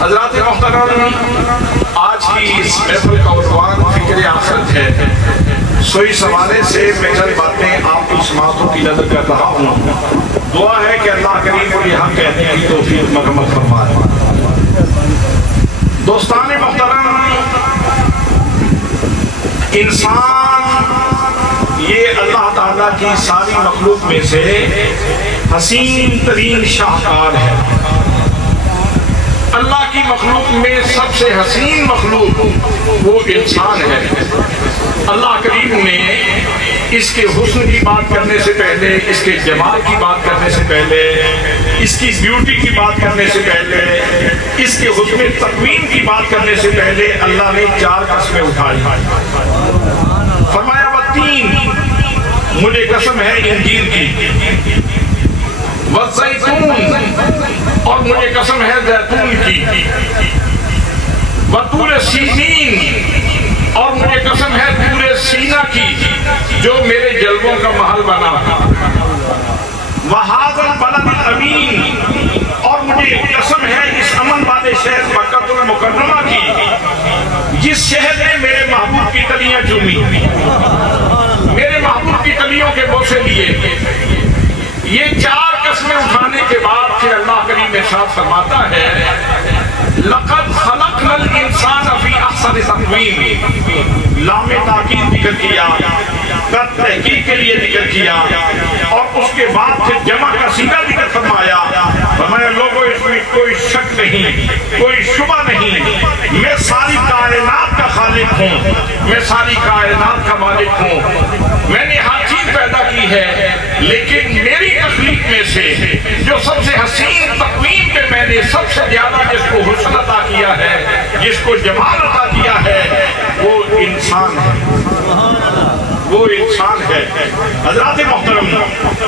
حضرات محترم، آج کی اس محفل کا عنوان فکر آخرت ہے۔ سو اس حوالے سے میں چند باتیں آپ کی سماعتوں کی نظر کر رہا ہوں۔ دعا ہے کہ اللہ کریم کو یہاں کہنے کی توفیق مرحمت فرمائے۔ دوستان محترم، انسان یہ اللہ تعالیٰ کی ساری مخلوق میں سے حسین ترین شاہکار ہے۔ اللہ کی مخلوق میں سب سے حسین مخلوق وہ انسان ہے۔ اللہ کریم نے اس کے حسن کی بات کرنے سے پہلے، اس کے جمال کی بات کرنے سے پہلے، اس کی بیوٹی کی بات کرنے سے پہلے، اس کے حسن تقویم کی بات کرنے سے پہلے اللہ نے 4 قسمیں اٹھائی۔ فرمایا والتین، مجھے قسم ہے انجیر کی، والزیتون، اور مجھے قسم ہے زیتون کی، وطور سینین، اور مجھے قسم ہے طور سینا کی جو میرے جلووں کا محل بنا، وہذا البلد الامین، اور مجھے قسم ہے اس امن والے شہر مکہ المکرمہ کی جس شہر نے میرے محبوب کی کلیاں چومی، میرے محبوب کی کلیوں کے بوسے لیے۔ یہ 4 قسمیں اٹھانے کے بعد پھر اللہ کریم ارشاد فرماتا ہے لَقَدْ خَلَقْنَا الْإِنسَانَ فِي أَحْسَنِ تَقْوِيمٍ، لام تاکید ذکر کیا، قد تحقیق کے لیے ذکر کیا، اور اس کے بعد پھر جمع کا صیغہ ذکر فرمایا۔ فرمایا لوگوں اس میں کوئی شک نہیں، کوئی شبہ نہیں، میں ساری کائنات کا خالق ہوں، میں ساری کائنات کا مالک ہوں، میں نے ہر چیز پیدا کی ہے، لیکن میری تخلیق میں سے جو سب سے حسین تقویم پہ میں نے سب سے زیادہ جس کو حسن عطا کیا ہے، جس کو جمال عطا کیا ہے، وہ انسان ہے، وہ انسان ہے۔ حضرات محترم،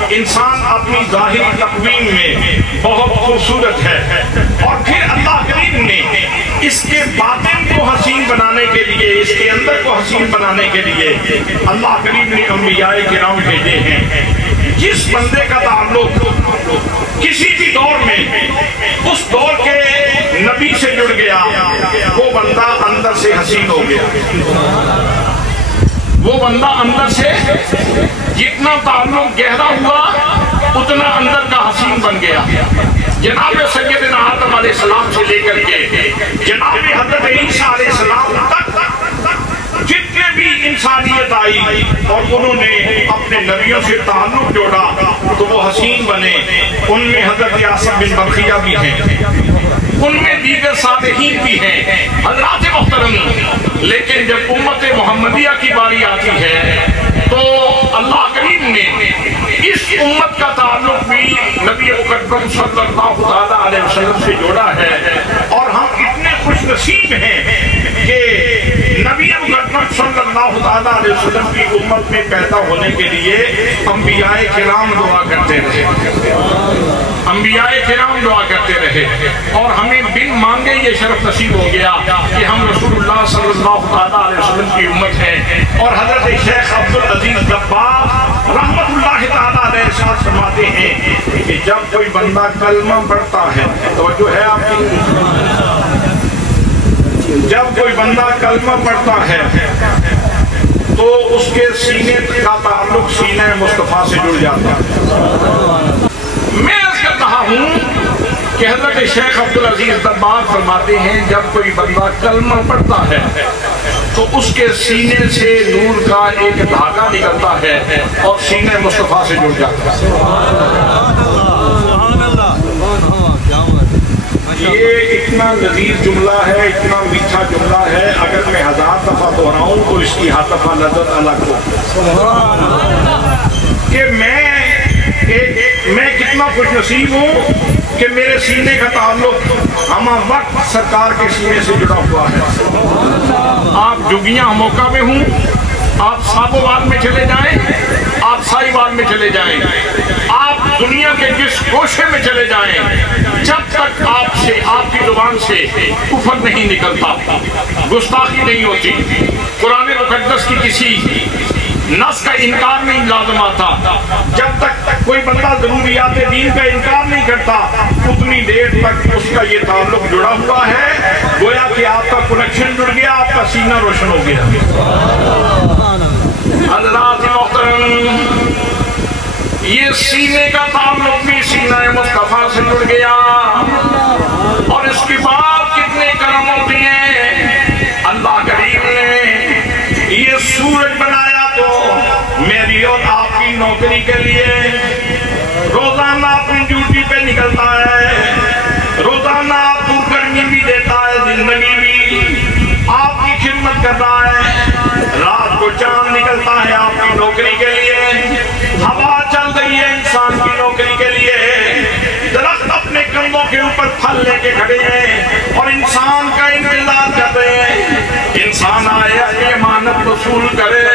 انسان اپنی ظاہری تقویم میں بہت خوبصورت ہے، اور پھر اللہ کریم نے اس کے باطن کو حسین بنانے کے لیے، اس کے اندر کو حسین بنانے کے لیے اللہ کریم نے انبیاء کرام بھیجے ہیں۔ جس بندے کا تعلق کسی بھی دور میں اس دور کے نبی سے جڑ گیا، وہ بندہ اندر سے حسین ہو گیا، وہ بندہ اندر سے جتنا تعلق گہرا ہوا اتنا اندر کا حسین بن گیا۔ جناب سیدنا آدم علیہ السلام سے لے کر کے جناب حضرت عیسیٰ علیہ السلام تک جتنے بھی انسانیت آئی اور انہوں نے اپنے نبیوں سے تعلق جوڑا تو وہ حسین بنے۔ ان میں حضرت آصف بن برخیہ بھی ہیں، ان میں دیگر صالحین بھی ہیں۔ حضرات محترم، لیکن جب امت محمدیہ کی باری آتی ہے تو اللہ کریم نے اس امت کا تعلق بھی نبی مکرم صلی اللہ علیہ وسلم سے جوڑا ہے، اور ہم اتنے خوش نصیب ہیں کہ نبی مکرم صلی اللہ علیہ وسلم کی امت میں پیدا ہونے کے لیے انبیاء کرام دعا کرتے رہے، انبیاء کرام دعا کرتے رہے، اور ہمیں بن مانگے یہ شرف نصیب ہو گیا کہ ہم رسول اللہ صلی اللہ علیہ وسلم کی امت ہیں۔ اور حضرت شیخ عبدالعزیز دباغ رحمت اللہ تعالیٰ علیہ ارشاد فرماتے ہیں کہ جب کوئی بندہ کلمہ پڑھتا ہے، توجہ ہے آپ کی، جب کوئی بندہ کلمہ پڑھتا ہے تو اس کے سینے کا تعلق سینہ مصطفیٰ سے جڑ جاتا ہے۔ میں عرض کر رہا ہوں کہ حضرت شیخ عبدالعزیز دباغ فرماتے ہیں جب کوئی بندہ کلمہ پڑھتا ہے تو اس کے سینے سے نور کا ایک دھاگا نکلتا ہے اور سینہ مصطفیٰ سے جڑ جاتا ہے۔ یہ اتنا لذیذ جملہ ہے، اتنا میٹھا جملہ ہے، اگر میں 1000 دفعہ دہراؤں تو اس کی ہر دفعہ لذت الگ ہو کہ میں کتنا خوش نصیب ہوں کہ میرے سینے کا تعلق ہمہ وقت سرکار کے سینے سے جڑا ہوا ہے۔ آپ جگیاں موقع میں ہوں، آپ سابوال میں چلے جائیں، آپ سائی وال میں چلے جائیں، آپ دنیا کے جس گوشے میں چلے جائیں، جب تک آپ سے، آپ کی زبان سے کفر نہیں نکلتا، گستاخی نہیں ہوتی، قرآن مقدس کی کسی نس کا انکار نہیں لازم آتا. جب تک کوئی بندہ ضروریات دین کا انکار نہیں کرتا اتنی دیر تک اس کا یہ تعلق جڑا ہوا ہے. گویا کہ آپ کا کنیکشن جڑ گیا, آپ کا سینہ روشن ہو گیا. حضرات محترم, یہ سینے کا تعلق بھی سینہ مصطفیٰ سے جڑ گیا. اور اس کے بعد کتنے کرم ہوتے ہیں. اللہ کریم نے یہ سورج بنایا تو میری اور آپ کی نوکری کے لیے. روزانہ اپنی ڈیوٹی پہ نکلتا ہے, روزانہ آپ کو گرمی بھی دیتا ہے, زندگی بھی آپ کی خدمت کرتا ہے. رات کو چاند نکلتا ہے آپ کی نوکری کے لیے, ہوا چل رہی ہے انسان کی نوکری کے لیے, درخت اپنے کندھوں کے اوپر پھل لے کے کھڑے ہیں اور انسان کا انتظار کر رہے ہیں. انسان آئے اپنی امانت وصول کرے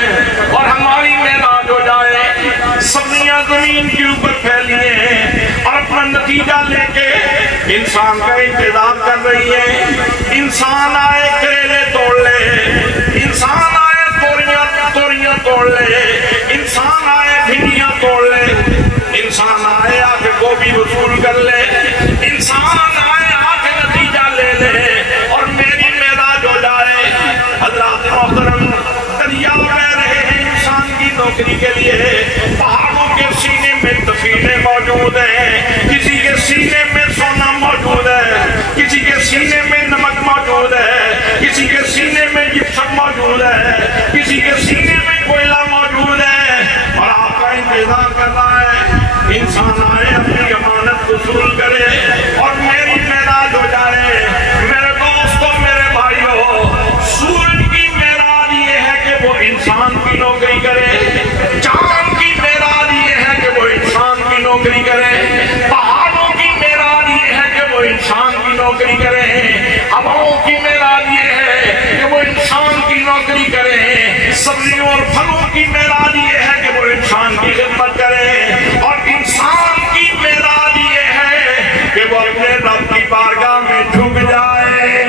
اور ہماری معراج ہو جائے. سبزیاں زمین کے اوپر پھیلی ہیں اور اپنا نتیجہ لے کے انسان کا انتظار کر رہی ہے. انسان آئے کریلے توڑ لے, انسان آئے توریاں توڑ لے, انسان آئے بھنڈیاں توڑ لے, انسان آئے آ کے گوبھی وصول کر لے, انسان آئے آ کے نتیجہ لے لے اور میری معراج ہو جائے. حضرات محترم, دریا بہہ رہے ہیں انسان کی نوکری کے لیے. پہاڑوں کے سینے میں دفینے موجود ہیں, کسی کے سینے میں سونا موجود ہے, کسی کے سینے میں نمک موجود ہے, کسی کے سینے میں جپسم موجود ہے, کسی کے سینے میں کوئلہ موجود ہے. اور آپ کا انتظار کر رہا ہے انسان آئے اپنی امانت وصول کرے اور میری معراج ہو جائے. میرے دوستوں, میرے بھائیوں, سورج کی معراج یہ ہے کہ وہ انسان کی نوکری کرے, چاند کی معراج یہ ہے کہ وہ انسان کی نوکری کرے, پہاڑوں کی معراج یہ ہے کہ وہ انسان کی نوکری کرے, ہواؤں کی معراج یہ ہے کہ وہ انسان کی نوکری کرے, سبزیوں اور پھلوں کی معراج یہ ہے کہ وہ انسان کی خدمت کرے, اور انسان کی معراج یہ ہے کہ وہ اپنے رب کی بارگاہ میں جھک جائے.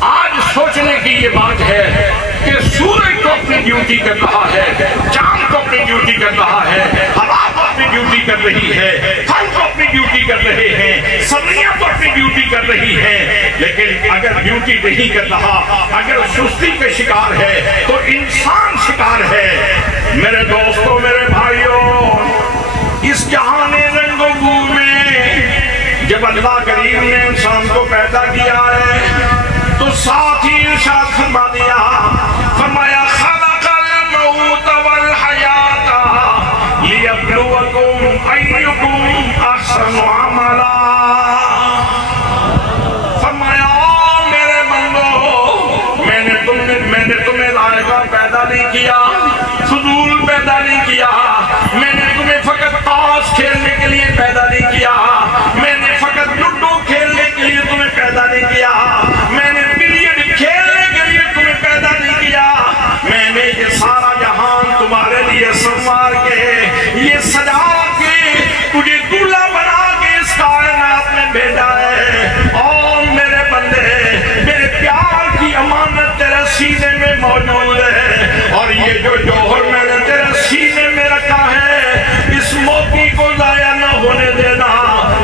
آج سوچنے کی یہ بات ہے کہ سورج کو اپنی ڈیوٹی کر رہا ہے, چاند کو اپنی ڈیوٹی کر رہا ہے, ہوا کو اپنی ڈیوٹی کر رہی ہے, پھل کو اپنی ڈیوٹی کر رہے ہیں, سبزیاں کو اپنی ڈیوٹی کر رہی ہیں. لیکن اگر ڈیوٹی نہیں کر رہا, اگر سستی کے شکار ہے تو انسان شکار ہے. میرے دوستوں, میرے بھائیوں, اس جہان رنگ و بو میں جب اللہ کریم نے انسان کو پیدا کیا ہے تو ساتھ ہی ارشاد فرما دیا, فرمایا خلق الموت والحیات لیبلوکم ایکم احسن عملا. فرمایا میرے بندو, میں نے تمہیں لائقہ پیدا نہیں کیا, فضول پیدا نہیں کیا, میں نے تمہیں فقط تاش کھیلنے کے لیے پیدا نہیں کیا, میں نے فقط لڈو کھیلنے کے لیے تمہیں پیدا نہیں کیا, میں نے بلیئرڈ کھیلنے کے لیے تمہیں پیدا نہیں کیا. میں نے یہ سارا جہان تمہارے لیے سنوار کے, یہ سجا کے, تجھے دولہا بنا کے اس کائنات میں بھیجا ہے. اور میرے بندے, میرے پیار کی امانت تیرے سینے میں موجود ہے, اور یہ جو جوہر میں نے تیرے سینے میں رکھا ہے اس موتی کو ضائع نہ ہونے دینا.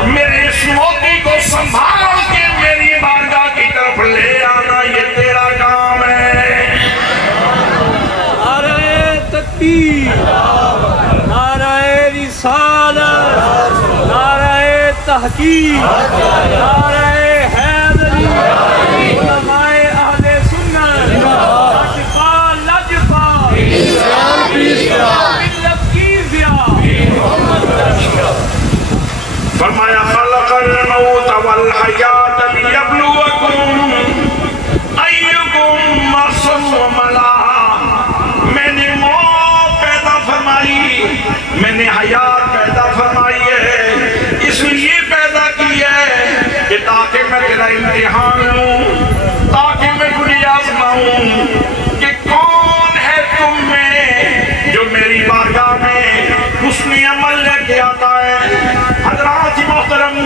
میرے اس موتی کو سنبھال کے میری بارگاہ کی طرف لے آنا, یہ تیرا کام ہے. نعرہ تکبیر, نعرہ رسالت, نعرہ تحقیق, نعرہ حیدری, علماء اہل سنت, اشفا لجفا, ملت کی ضیاء. فرمایا خلق الموت والحیات لیبلوکم ایکم احسن عملا. میں نے موت پیدا فرمائی, میں نے حیات پیدا فرمائی ہے, اس لیے پیدا کی ہے کہ تاکہ میں تیرا امتحان لوں, تاکہ میں تجھے آزماؤں کہ کون ہے تم میں جو میری بارگاہ میں حسن عمل لے کے آتا ہے. حضرات محترم,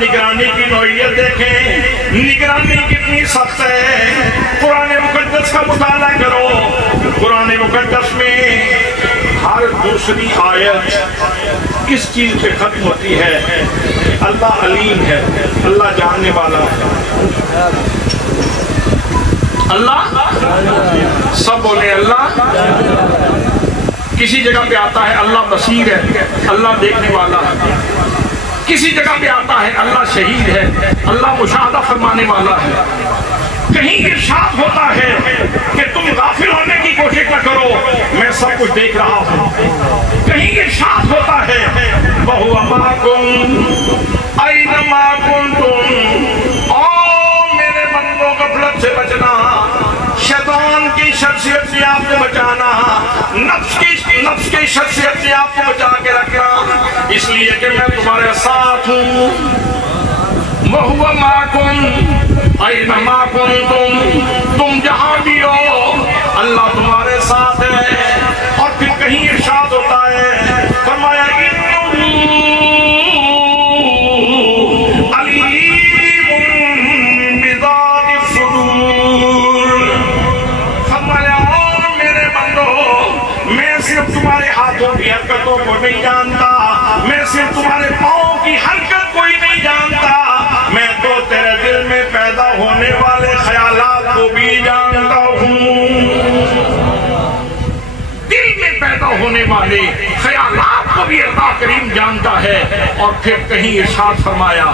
نگرانی کی نوعیت دیکھیں، نگرانی کتنی سخت ہے۔ قرآن مقدس کا مطالعہ کرو، قرآن مقدس میں ہر دوسری آیت اس چیز پہ ختم ہوتی ہے کہ اللہ علیم ہے، اللہ جاننے والا ہے۔ اللہ سب بولے اللہ۔ کسی جگہ پہ آتا ہے اللہ بصیر ہے، اللہ دیکھنے والا ہے۔ کسی جگہ پہ آتا ہے اللہ شہید ہے، اللہ مشاہدہ فرمانے والا ہے۔ کہیں ارشاد ہوتا ہے کہ تم غافل ہونے کی کوشش نہ کرو، میں سب کچھ دیکھ رہا ہوں۔ کہیں ارشاد ہوتا ہے وَهُوَ مَعَكُمْ أَيْنَمَا كُنْتُمْ، او میرے بندوں غفلت سے بچنا، شیطان کی شخصیت سے آپ کو بچانا، نفس کی شخصیت سے آپ کو بچا کے رکھنا، اس لیے کہ میں تمہارے ساتھ ہوں۔ وَهُوَ مَعَكُمْ أَيْنَمَا كُنْتُمْ، تم جہاں بھی ہو اللہ تمہارے ساتھ ہے۔ اور پھر کہیں ارشاد ہوتا ہے فرمایا کی حرکتوں کو نہیں جانتا، میں صرف تمہارے پاؤں کی حرکت کوئی نہیں جانتا، میں تو تیرے دل میں پیدا ہونے والے خیالات کو بھی جانتا ہوں۔ دل میں پیدا ہونے والے خیالات کو بھی اللہ کریم جانتا ہے۔ اور پھر کہیں ارشاد فرمایا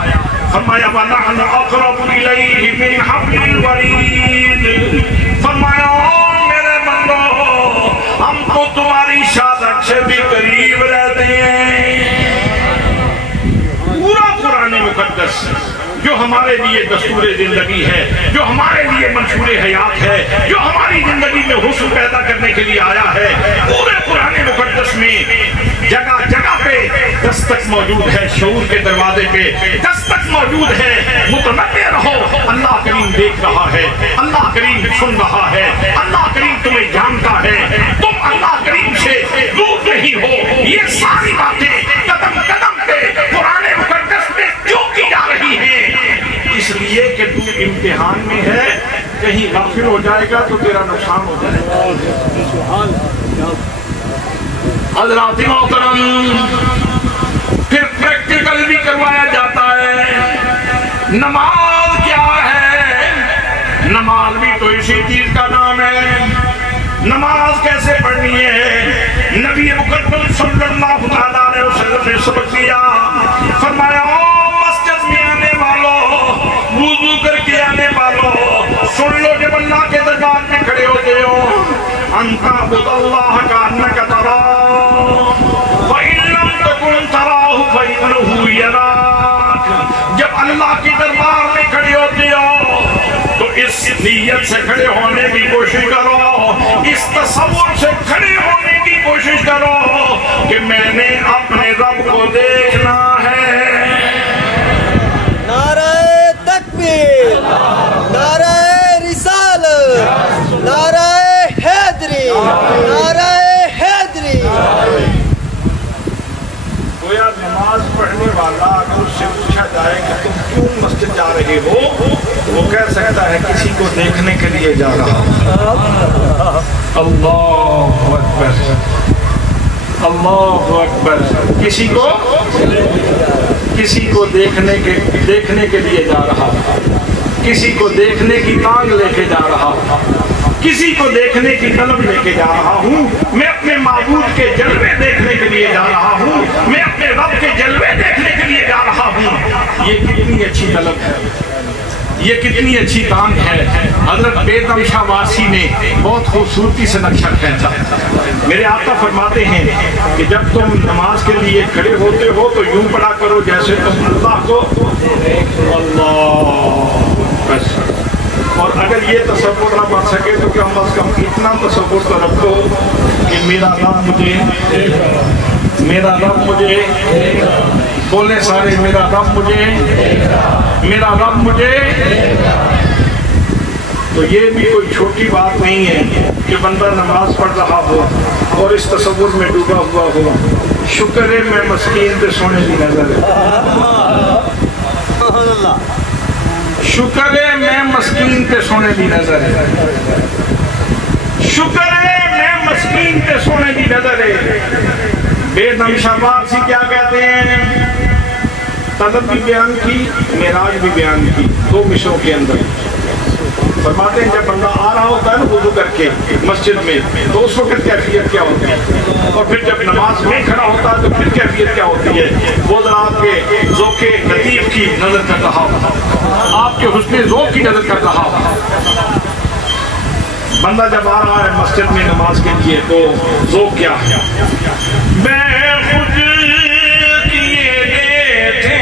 وَنَحْنُ أَقْرَبُ إِلَيْهِ مِنْ حَبْلِ الْوَرِيدِ، فرمایا میرے بندو ہم تو تمہاری شادت سے بھی قریب رہتے ہیں۔ پورا قرآن مقدس جو ہمارے لیے دستور زندگی ہے، جو ہمارے لیے منشور حیات ہے، جو ہماری زندگی میں حسن پیدا کرنے کے لیے آیا ہے، پورے قرآن مقدس میں جگہ جگہ پہ دستک موجود ہے، شعور کے دروازے پہ دستک موجود ہے۔ متنبہ رہو، اللہ کریم دیکھ رہا ہے، اللہ کریم سن رہا ہے، اللہ کریم تمہیں جانتا ہے، تم اللہ کریم سے دور نہیں ہو۔ یہ ساری باتیں قدم قدم پہ قرآن مقدس میں کیوں کی جا رہی ہیں؟ اس لیے کہ تو امتحان میں ہے، کہیں غافل ہو جائے گا تو تیرا نقصان ہو جائے گا۔ حضرات محترم، پھر پریکٹیکل بھی کروایا جاتا ہے۔ نماز کیا ہے؟ نماز بھی تو اسی چیز کا نام ہے۔ نماز کیسے پڑھنی ہے؟ نبی مقدم صلی اللہ علیہ وسلم نے سبق دیا، فرمایا مسجد میں آنے والوں، وضو کر کے آنے والوں، سن لو جب اللہ کے دربار میں کھڑے ہوتے ہو، انت عبد اللہ کانک تراہ وَإِن لَمْ تَكُنْ تَرَاهُ فَإِنَّهُ يَرَاكَ، جب اللہ کے دربار میں کھڑے ہوتے ہو تو اس نیت سے کھڑے ہونے کی کوشش کرو، اس تصور سے کھڑے ہونے کی کوشش کرو کہ میں نے اپنے رب کو دیکھنا ہے۔ نعرہ تکبیر، نعرہ رسالت، نعرہ حیدری، نعرہ حیدری۔ گویا نماز پڑھنے والا اگر اس سے پوچھا جائے کہ تم کیوں مسجد جا رہے ہو، وہ کہہ سکتا ہے کسی کو دیکھنے کے لیے جا رہا ہوں۔ اللہ اکبر، اللہ اکبر۔ کسی کو دیکھنے کے لیے جا رہا، کسی کو دیکھنے کی تانگ لے کے جا رہا، کسی کو دیکھنے کی طلب لے کے جا رہا ہوں۔ میں اپنے معبود کے جلوے دیکھنے کے لیے جا رہا ہوں، میں اپنے رب کے جلوے دیکھنے کے لیے جا رہا ہوں۔ یہ کتنی اچھی طلب ہے، یہ کتنی اچھی تانگ ہے۔ حضرت بیدم شاہ وارسی نے بہت خوبصورتی سے نقشہ کھینچا۔ میرے آقا فرماتے ہیں کہ جب تم نماز کے لیے کھڑے ہوتے ہو تو یوں پڑھا کرو جیسے تم اللہ کو اللہ بس۔ اور اگر یہ تصور نہ بن سکے تو کم از کم اتنا تصور تو رکھو کہ میرا رب مجھے بولے سارے، میرا رب مجھے۔ تو یہ بھی کوئی چھوٹی بات نہیں ہے کہ بندہ نماز پڑھ رہا ہو اور اس تصور میں ڈوبا ہوا ہو، شکر ہے میں مسکین پہ سونے کی نظر ہے۔ سبحان اللہ. شکر ہے میں مسکین تے سونے دی نظر ہے. شکر ہے میں مسکین تے سونے دی نظر ہے. بے دم شہباز سی کیا کہتے ہیں؟ طلب بھی بیان کی، معراج بھی بیان کی، 2 مشروں کے اندر. فرماتے ہیں جب بندہ آ رہا ہوتا ہے نا وضو کر کے مسجد میں تو اس وقت کیفیت کیا ہوتی ہے، اور پھر جب نماز میں کھڑا ہوتا ہے تو پھر کیفیت کیا ہوتی ہے. وہ ذرا آپ کے ذوق لطیف کی نظر کر رہا ہوتا، آپ کے حسن ذوق کی نظر کر رہا ہوتا. بندہ جب آ رہا ہے مسجد میں نماز کے لیے تو ذوق کیا ہے؟ میں خود کیے دیتے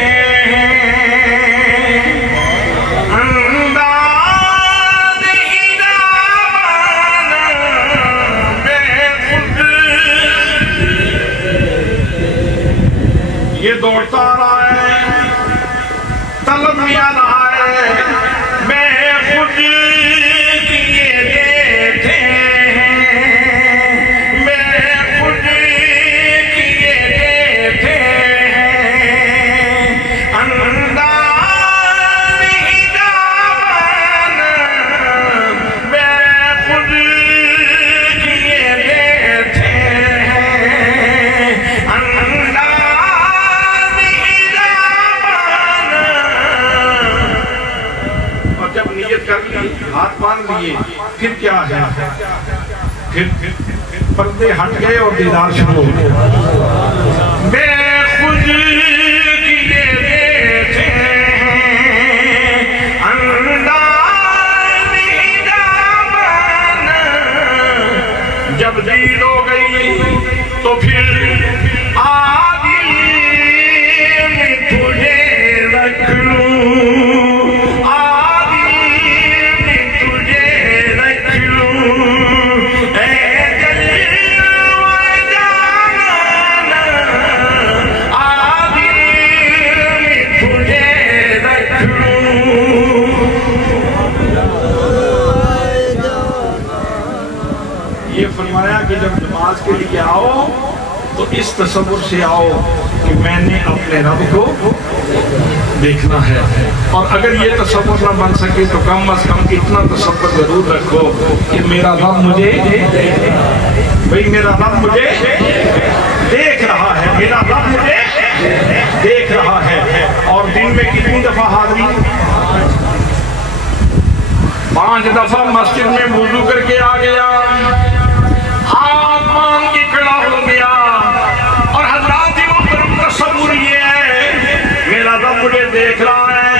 دوڑتا آ رہا ہے، طلب بھی آ رہا ہے. میں خود کیے دیتے ہیں، میں خود کیے دیتے ہیں، انداز ہی دامن میں خود کیے دیتے ہیں، ہاتھ باندھ لیے. پھر کیا ہے؟ پھر پردے ہٹ گئے اور دیدار شروع ہو گئے. میں خود کیے دیتے ہیں، انداز دامن جب دید ہو گئی تو پھر آدھی میں تجھے رکھ لوں، کہ جب نماز کے لیے آؤ تو اس تصور سے آؤ کہ میں نے اپنے رب کو دیکھنا ہے. اور اگر یہ تصور نہ بن سکے تو کم از کم اتنا تصور ضرور رکھو کہ میرا رب مجھے میرا رب مجھے دیکھ رہا ہے، میرا رب مجھے دیکھ رہا ہے. اور دن میں کتنی دفعہ حاضری؟ 5 دفعہ مسجد میں وضو کر کے آ گیا، آسمان کی کھڑا ہو گیا. اور حضرات محترم تصور یہ ہے میرا رب مجھے دیکھ رہا ہے.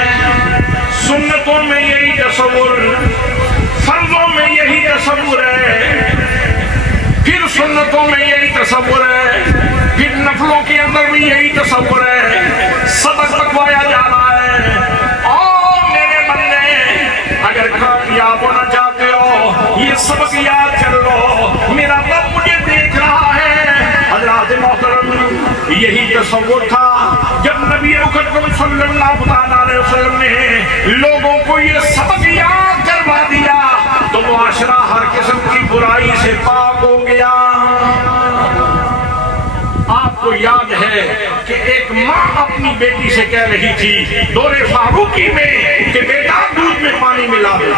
سنتوں میں یہی تصور، فرضوں میں یہی تصور ہے، پھر سنتوں میں یہی تصور ہے، پھر نفلوں کے اندر بھی یہی تصور ہے. سبق پکوایا جا رہا ہے. اور میرے بندے اگر کامیاب ہونا چاہتے ہو یہ سبق یاد کر لو، میرا رب مجھے دیکھ رہا ہے. حضرات محترم یہی تصور تھا جب نبی مکرم صلی اللہ علیہ وسلم نے لوگوں کو یہ سبق یاد کروا دیا تو معاشرہ ہر قسم کی برائی سے پاک ہو گیا. آپ کو یاد ہے کہ ایک ماں اپنی بیٹی سے کہہ رہی تھی دور فاروقی میں کہ بیٹا دودھ میں پانی ملا دو،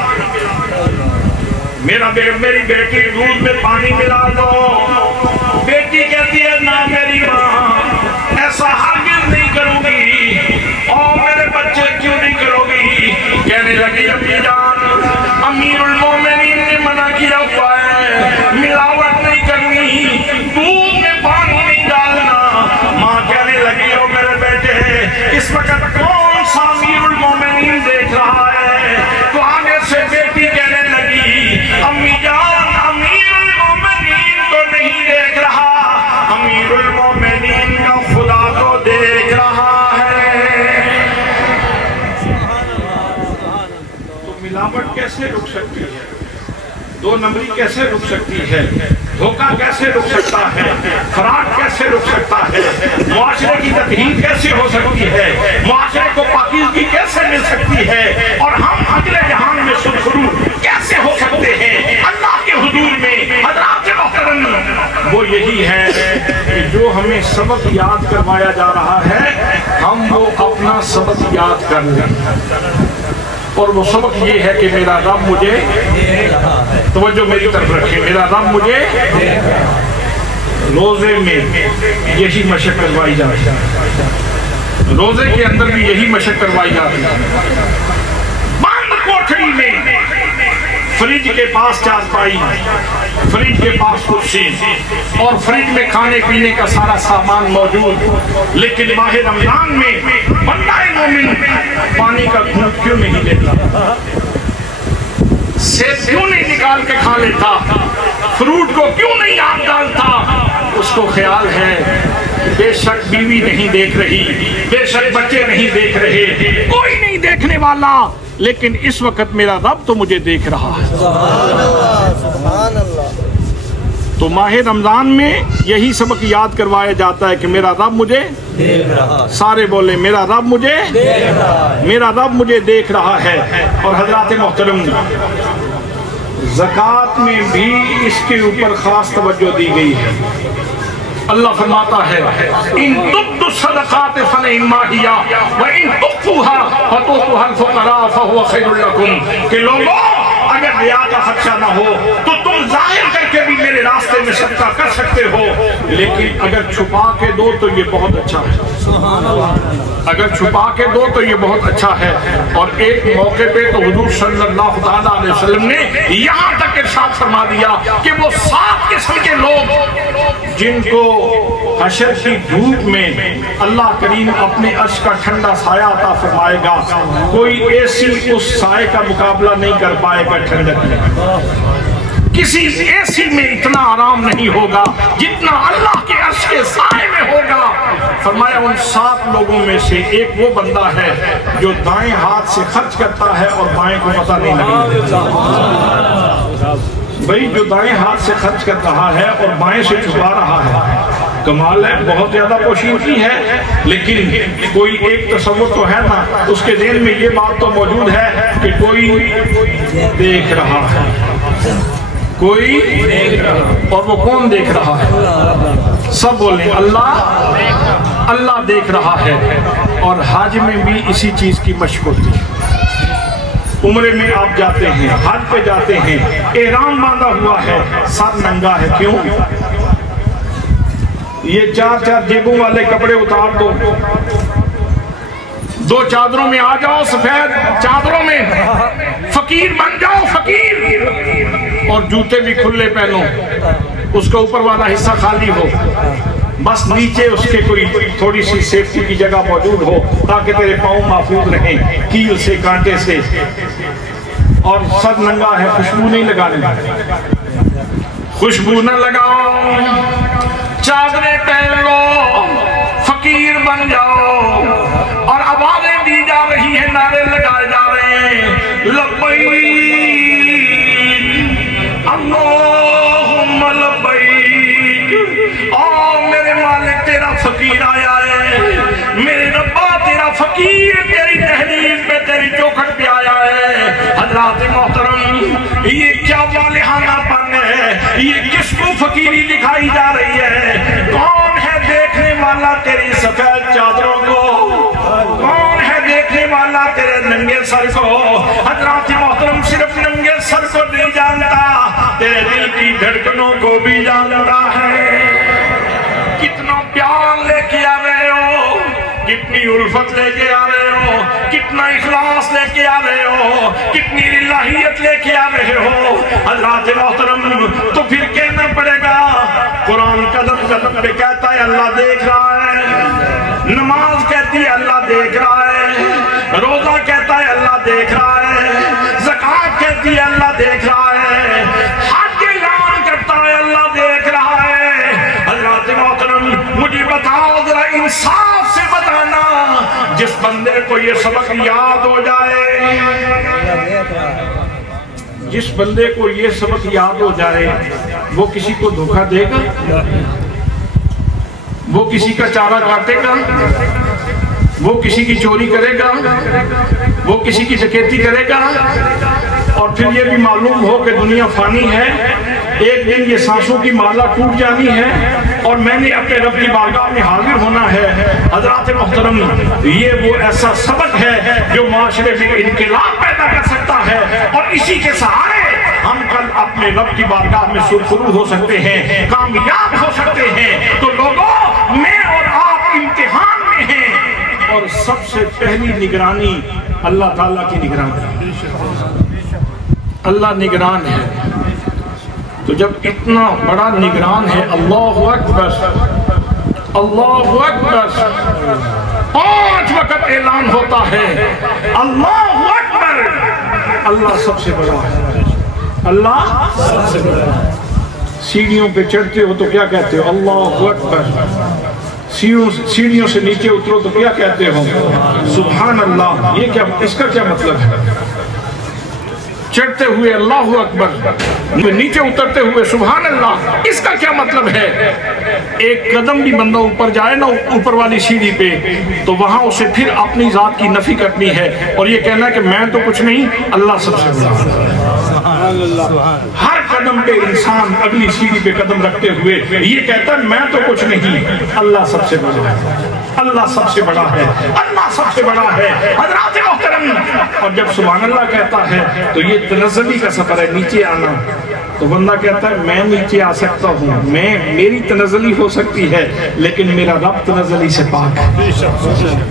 میری بیٹی دودھ میں پانی ملا دو. بیٹی کہتی ہے نہ میری ماں، ایسا ہرگز نہیں کروں گی. اور میرے بچے کیوں نہیں کرو گی؟ کہنے لگی امی جان امیر المومنین نے منع کیا ہوا ہے، ملاوٹ نہیں کرنی، دودھ میں پانی نہیں ڈالنا. ماں کہنے لگی او میرے بیٹے اس وقت کون سا امیر المومنین دیکھ رہا ہے؟ تو آگے سے بیٹی کہنے لگی امی جان امیر المومنین تو نہیں دیکھ رہا، امیر المومنین کا خدا تو دیکھ رہا ہے. تو ملاوٹ کیسے رک سکتی ہے؟ 2 نمبری کیسے رک سکتی ہے؟ دھوکہ کیسے رک سکتا ہے؟ فراڈ کیسے رک سکتا ہے؟ معاشرے کی تطہیر کیسے ہو سکتی ہے؟ معاشرے کو پاکیزگی کیسے مل سکتی ہے؟ اور ہم اگلے جہان میں سرخرو کیسے ہو سکتے ہیں اللہ کے حضور میں؟ حضرات محترم وہ یہی ہے کہ جو ہمیں سبق یاد کروایا جا رہا ہے ہم وہ اپنا سبق یاد کر لیں، اور وہ سبق یہ ہے کہ میرا رب مجھے، توجہ میری طرف رکھے، میرا رب مجھے روزے میں یہی مشق کروائی جاتی ہے، روزے کے اندر بھی یہی مشق کروائی جاتی ہے، بند کوٹھری میں فریج کے پاس چارپائی، فریج کے پاس کرسی اور فریج میں کھانے پینے کا سارا سامان موجود، لیکن ماہ رمضان میں بندہ مومن پانی کا گھونٹ کیوں نہیں لیتا، سیب کیوں نہیں نکال کے کھا لیتا، فروٹ کو کیوں نہیں آگ ڈالتا؟ اس کو خیال ہے بے شک بیوی نہیں دیکھ رہی، بے شک بچے نہیں دیکھ رہے، کوئی نہیں دیکھنے والا، لیکن اس وقت میرا رب تو مجھے دیکھ رہا ہے۔ سبحان اللہ، سبحان اللہ۔ تو ماہ رمضان میں یہی سبق یاد کروایا جاتا ہے کہ میرا رب مجھے دیکھ رہا، سارے بولے میرا رب مجھے دیکھ رہا ہے، میرا رب مجھے دیکھ رہا ہے۔ اور حضرات محترم، زکوٰۃ میں بھی اس کے اوپر خاص توجہ دی گئی ہے۔ اللہ فرماتا ہے ان تبدوا الصدقات فنعما ہی وان تخفوها فتؤتوها الفقراء فهو خیر لکم، کہ لوگوں اگر ریا کا خدشہ نہ ہو تو تم ظاہر کر کے بھی میرے راستے میں صدقہ کر سکتے ہو، لیکن اگر چھپا کے دو تو یہ بہت اچھا ہے، اگر چھپا کے دو تو یہ بہت اچھا ہے۔ اور ایک موقع پہ تو حضور صلی اللہ علیہ وسلم نے یہاں تک ارشاد فرما دیا کہ وہ 7 قسم کے لوگ جن کو حشر کی دھوپ میں اللہ کریم اپنے عرش کا ٹھنڈا سایہ عطا فرمائے گا، کوئی ایسی اس سائے کا مقابلہ نہیں کر پائے گا ٹھنڈک میں، کسی ایسی میں اتنا آرام نہیں ہوگا جتنا اللہ کے عرش کے سائے میں ہوگا۔ فرمایا ان 7 لوگوں میں سے ایک وہ بندہ ہے جو دائیں ہاتھ سے خرچ کرتا ہے اور بائیں کو پتہ نہیں لگتا۔ بھئی جو دائیں ہاتھ سے خرچ کر رہا ہے اور بائیں سے چھپا رہا ہے، کمال ہے، بہت زیادہ پوشیدگی ہے، لیکن کوئی ایک تصور تو ہے نا، اس کے ذہن میں یہ بات تو موجود ہے کہ کوئی دیکھ رہا ہے، کوئی دیکھ رہا ہے، اور وہ کون دیکھ رہا ہے؟ سب بولیں اللہ، اللہ دیکھ رہا ہے۔ اور حج میں بھی اسی چیز کی مشق ہوتی ہے، عمرے میں آپ جاتے ہیں، حج پہ جاتے ہیں، احرام باندھا ہوا ہے، سر ننگا ہے، کیوں؟ یہ 4 جیبوں والے کپڑے اتار دو، 2 چادروں میں آ جاؤ، سفید چادروں میں فقیر بن جاؤ، فقیر، اور جوتے بھی کھلے پہنو، اس کا اوپر والا حصہ خالی ہو، بس نیچے اس کے کوئی تھوڑی سی سیفٹی کی جگہ موجود ہو تاکہ تیرے پاؤں محفوظ رہیں کیل سے، کانٹے سے، اور سر ننگا ہے، خوشبو نہیں لگانے، خوشبو نہ لگاؤ، چادریں پہن لو، فقیر بن جاؤ، اور آوازیں دی جا رہی ہیں، نعرے لگائے جا رہے ہیں، لبیک اللہم لبیک، میرے مالک تیرا فقیر آیا ہے، میرے ربا تیرا فقیر تیری تحریر پہ، تیری چوکھٹ پہ آیا ہے۔ حضرات محترم، یہ کیا والہانہ پن ہے، یہ کس کو فقیری دکھائی جا رہی ہے؟ کون ہے دیکھنے والا تیری سفید چادروں کو؟ کون ہے دیکھنے والا تیرے ننگے سر کو؟ حضرات محترم، صرف ننگے سر کو نہیں جانتا، تیرے دل کی دھڑکنوں کو بھی جانتا ہے۔ کتنا پیار لے کے آ رہے ہو، کتنی الفت لے کے آ رہے ہو، کتنا اخلاص لے کے آ رہے ہو، کتنی الہیت لے کے آ رہے ہو۔ حضرات محترم، تو پھر کہنا پڑے گا، قرآن قدم قدم پہ کہتا ہے اللہ دیکھ رہا ہے، نماز کہتی ہے اللہ دیکھ رہا ہے، روزہ کہتا ہے اللہ دیکھ رہا ہے، زکوٰۃ کہتی ہے اللہ دیکھ رہا ہے، حج اعلان کرتا ہے اللہ دیکھ رہا ہے۔ حضرات محترم، مجھے بتاؤ ذرا انصاف سے بتانا، جس بندے کو یہ سبق یاد ہو جائے، جس بندے کو یہ سبق یاد ہو جائے، وہ کسی کو دھوکہ دے گا؟ وہ کسی کا چارہ کاٹے گا؟ وہ کسی کی چوری کرے گا؟ وہ کسی کی ڈکیتی کرے گا؟ اور پھر یہ بھی معلوم ہو کہ دنیا فانی ہے، ایک دن یہ سانسوں کی مالا ٹوٹ جانی ہے اور میں نے اپنے رب کی بارگاہ میں حاضر ہونا ہے۔ حضرات محترم، یہ وہ ایسا سبق ہے جو معاشرے میں انقلاب پیدا کر سکتا ہے، اور اسی کے سہارے ہم کل اپنے رب کی بارگاہ میں سرخرو ہو سکتے ہیں، کامیاب ہو سکتے ہیں۔ تو لوگوں، میں اور آپ امتحان میں ہیں، اور سب سے پہلی نگرانی اللہ تعالیٰ کی نگرانی ہے۔ اللہ نگران ہے، تو جب اتنا بڑا نگران ہے، اللہ اکبر اللہ اکبر 5 وقت اعلان ہوتا ہے، اللہ اکبر، اللہ سب سے بڑا ہے، اللہ سب سے بڑا ہے۔ سیڑھیوں پہ چڑھتے ہو تو کیا کہتے ہو؟ اللہ اکبر۔ سیڑھیوں سے نیچے اترو تو کیا کہتے ہو؟ سبحان اللہ۔ یہ کیا، اس کا کیا مطلب ہے؟ چڑھتے ہوئے اللہ اکبر، نیچے اترتے ہوئے سبحان اللہ، اس کا کیا مطلب ہے؟ ایک قدم بھی بندہ اوپر جائے نا اوپر والی سیڑھی پہ، تو وہاں اسے پھر اپنی ذات کی نفی کرنی ہے اور یہ کہنا ہے کہ میں تو کچھ نہیں، اللہ سب سے بڑا۔ ہر قدم پہ انسان اگلی سیڑھی پہ قدم رکھتے ہوئے یہ کہتا ہے میں تو کچھ نہیں، اللہ سب سے بڑا ہے، اللہ سب سے بڑا ہے، اللہ سب سے بڑا ہے۔ حضرات محترم، اور جب سبحان اللہ کہتا ہے تو یہ تنزلی کا سفر ہے، نیچے آنا۔ تو بندہ کہتا ہے میں نیچے آ سکتا ہوں، میری تنزلی ہو سکتی ہے، لیکن میرا رب تنزلی سے پاک ہے۔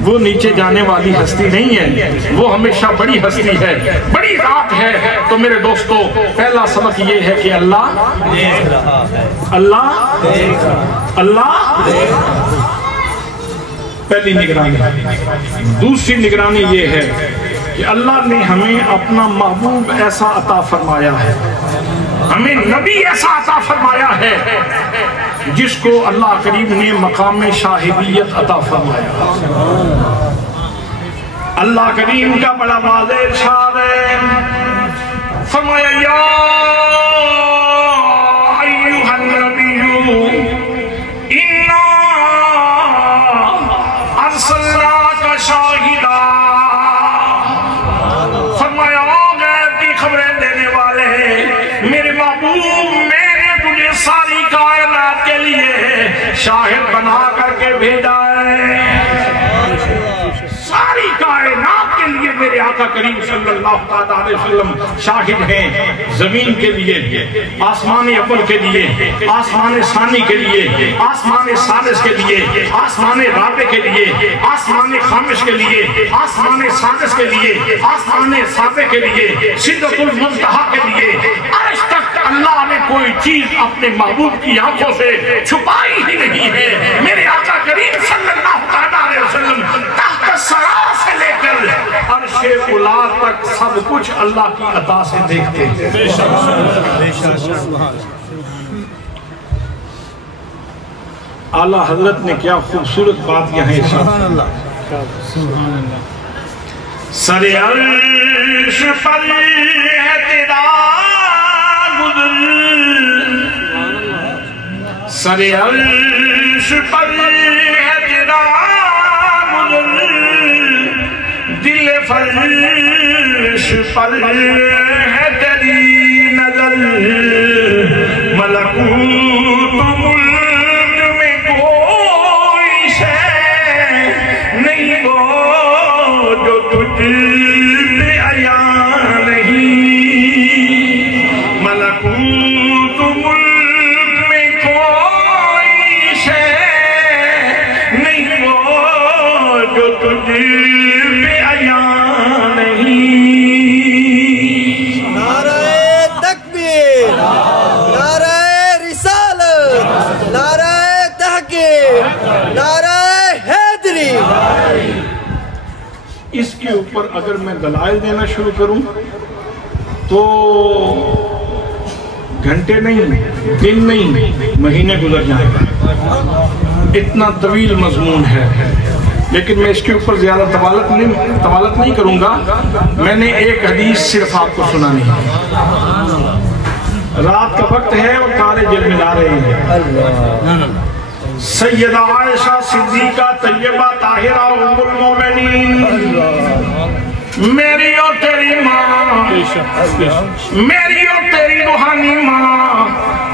وہ نیچے جانے والی ہستی نہیں ہے، وہ ہمیشہ بڑی ہستی ہے، بڑی ذات ہے۔ تو میرے دوستو، پہلا سبق یہ ہے کہ اللہ پہلی نگرانی۔ دوسری نگرانی یہ ہے کہ اللہ نے ہمیں اپنا محبوب ایسا عطا فرمایا ہے، ہمیں نبی ایسا عطا فرمایا ہے جس کو اللہ کریم نے مقام شاہدیت عطا فرمایا۔ اللہ کریم کا بڑا واضح ارشاد ہے، فرمایا یا ایھا النبی انا ارسلناک شاہدا، فرمایا غیب کی خبریں دینے والے میرے محبوب، میں نے تجھے ساری کائنات کے لیے شاہد بنا کر کے بھیجا ہے۔ ساری کائنات کے لیے میرے آقا کریم صلی اللہ علیہ وسلم شاہد ہیں، زمین کے لیے، آسمان اول کے لیے، آسمان ثانی کے لیے، آسمان سادس کے لیے، آسمان رابع کے لیے، آسمان خامس کے لیے، آسمان سادس کے لیے، آسمان سابع کے لیے، سدرۃ المنتہا کے لیے۔ آج تک اللہ نے کوئی چیز اپنے محبوب کی آنکھوں سے چھپائی ہی نہیں ہے۔ میرے آقا کریم صلی اللہ علیہ وسلم تحت الثری سے لے کر عرش اولی تک سب کچھ اللہ کی عطا سے دیکھتے ہیں۔ اعلیٰ حضرت نے کیا خوبصورت بات یہاں سر عرش پر ہے تیرا گزر، سر عرش پر ہے تیرا گزر، دل فرش پر ہے تیری نظر، ملکوت ملک میں کوئی شے نہیں وہ جو تجھ پہ عیاں نہیں، ملکوت ملک میں کوئی شے نہیں وہ جو تجھ پہ عیاں نہیں۔ نعرہ تکبیر، نعرہ رسالت، نعرہ تحقیق، نعرہ حیدری۔ اس کے اوپر اگر میں دلائل دینا شروع کروں تو گھنٹے نہیں، دن نہیں، مہینے گزر جائیں گا، اتنا طویل مضمون ہے۔ لیکن میں اس کے اوپر زیادہ طوالت نہیں کروں گا۔ میں نے ایک حدیث صرف آپ کو سنانی ہے۔ رات کا وقت ہے اور تارے جلملا رہے ہیں۔ سیدہ عائشہ صدیقہ طیبہ طاہرہ ام المومنین، میری اور تیری ماں میری اور تیری روحانی ماں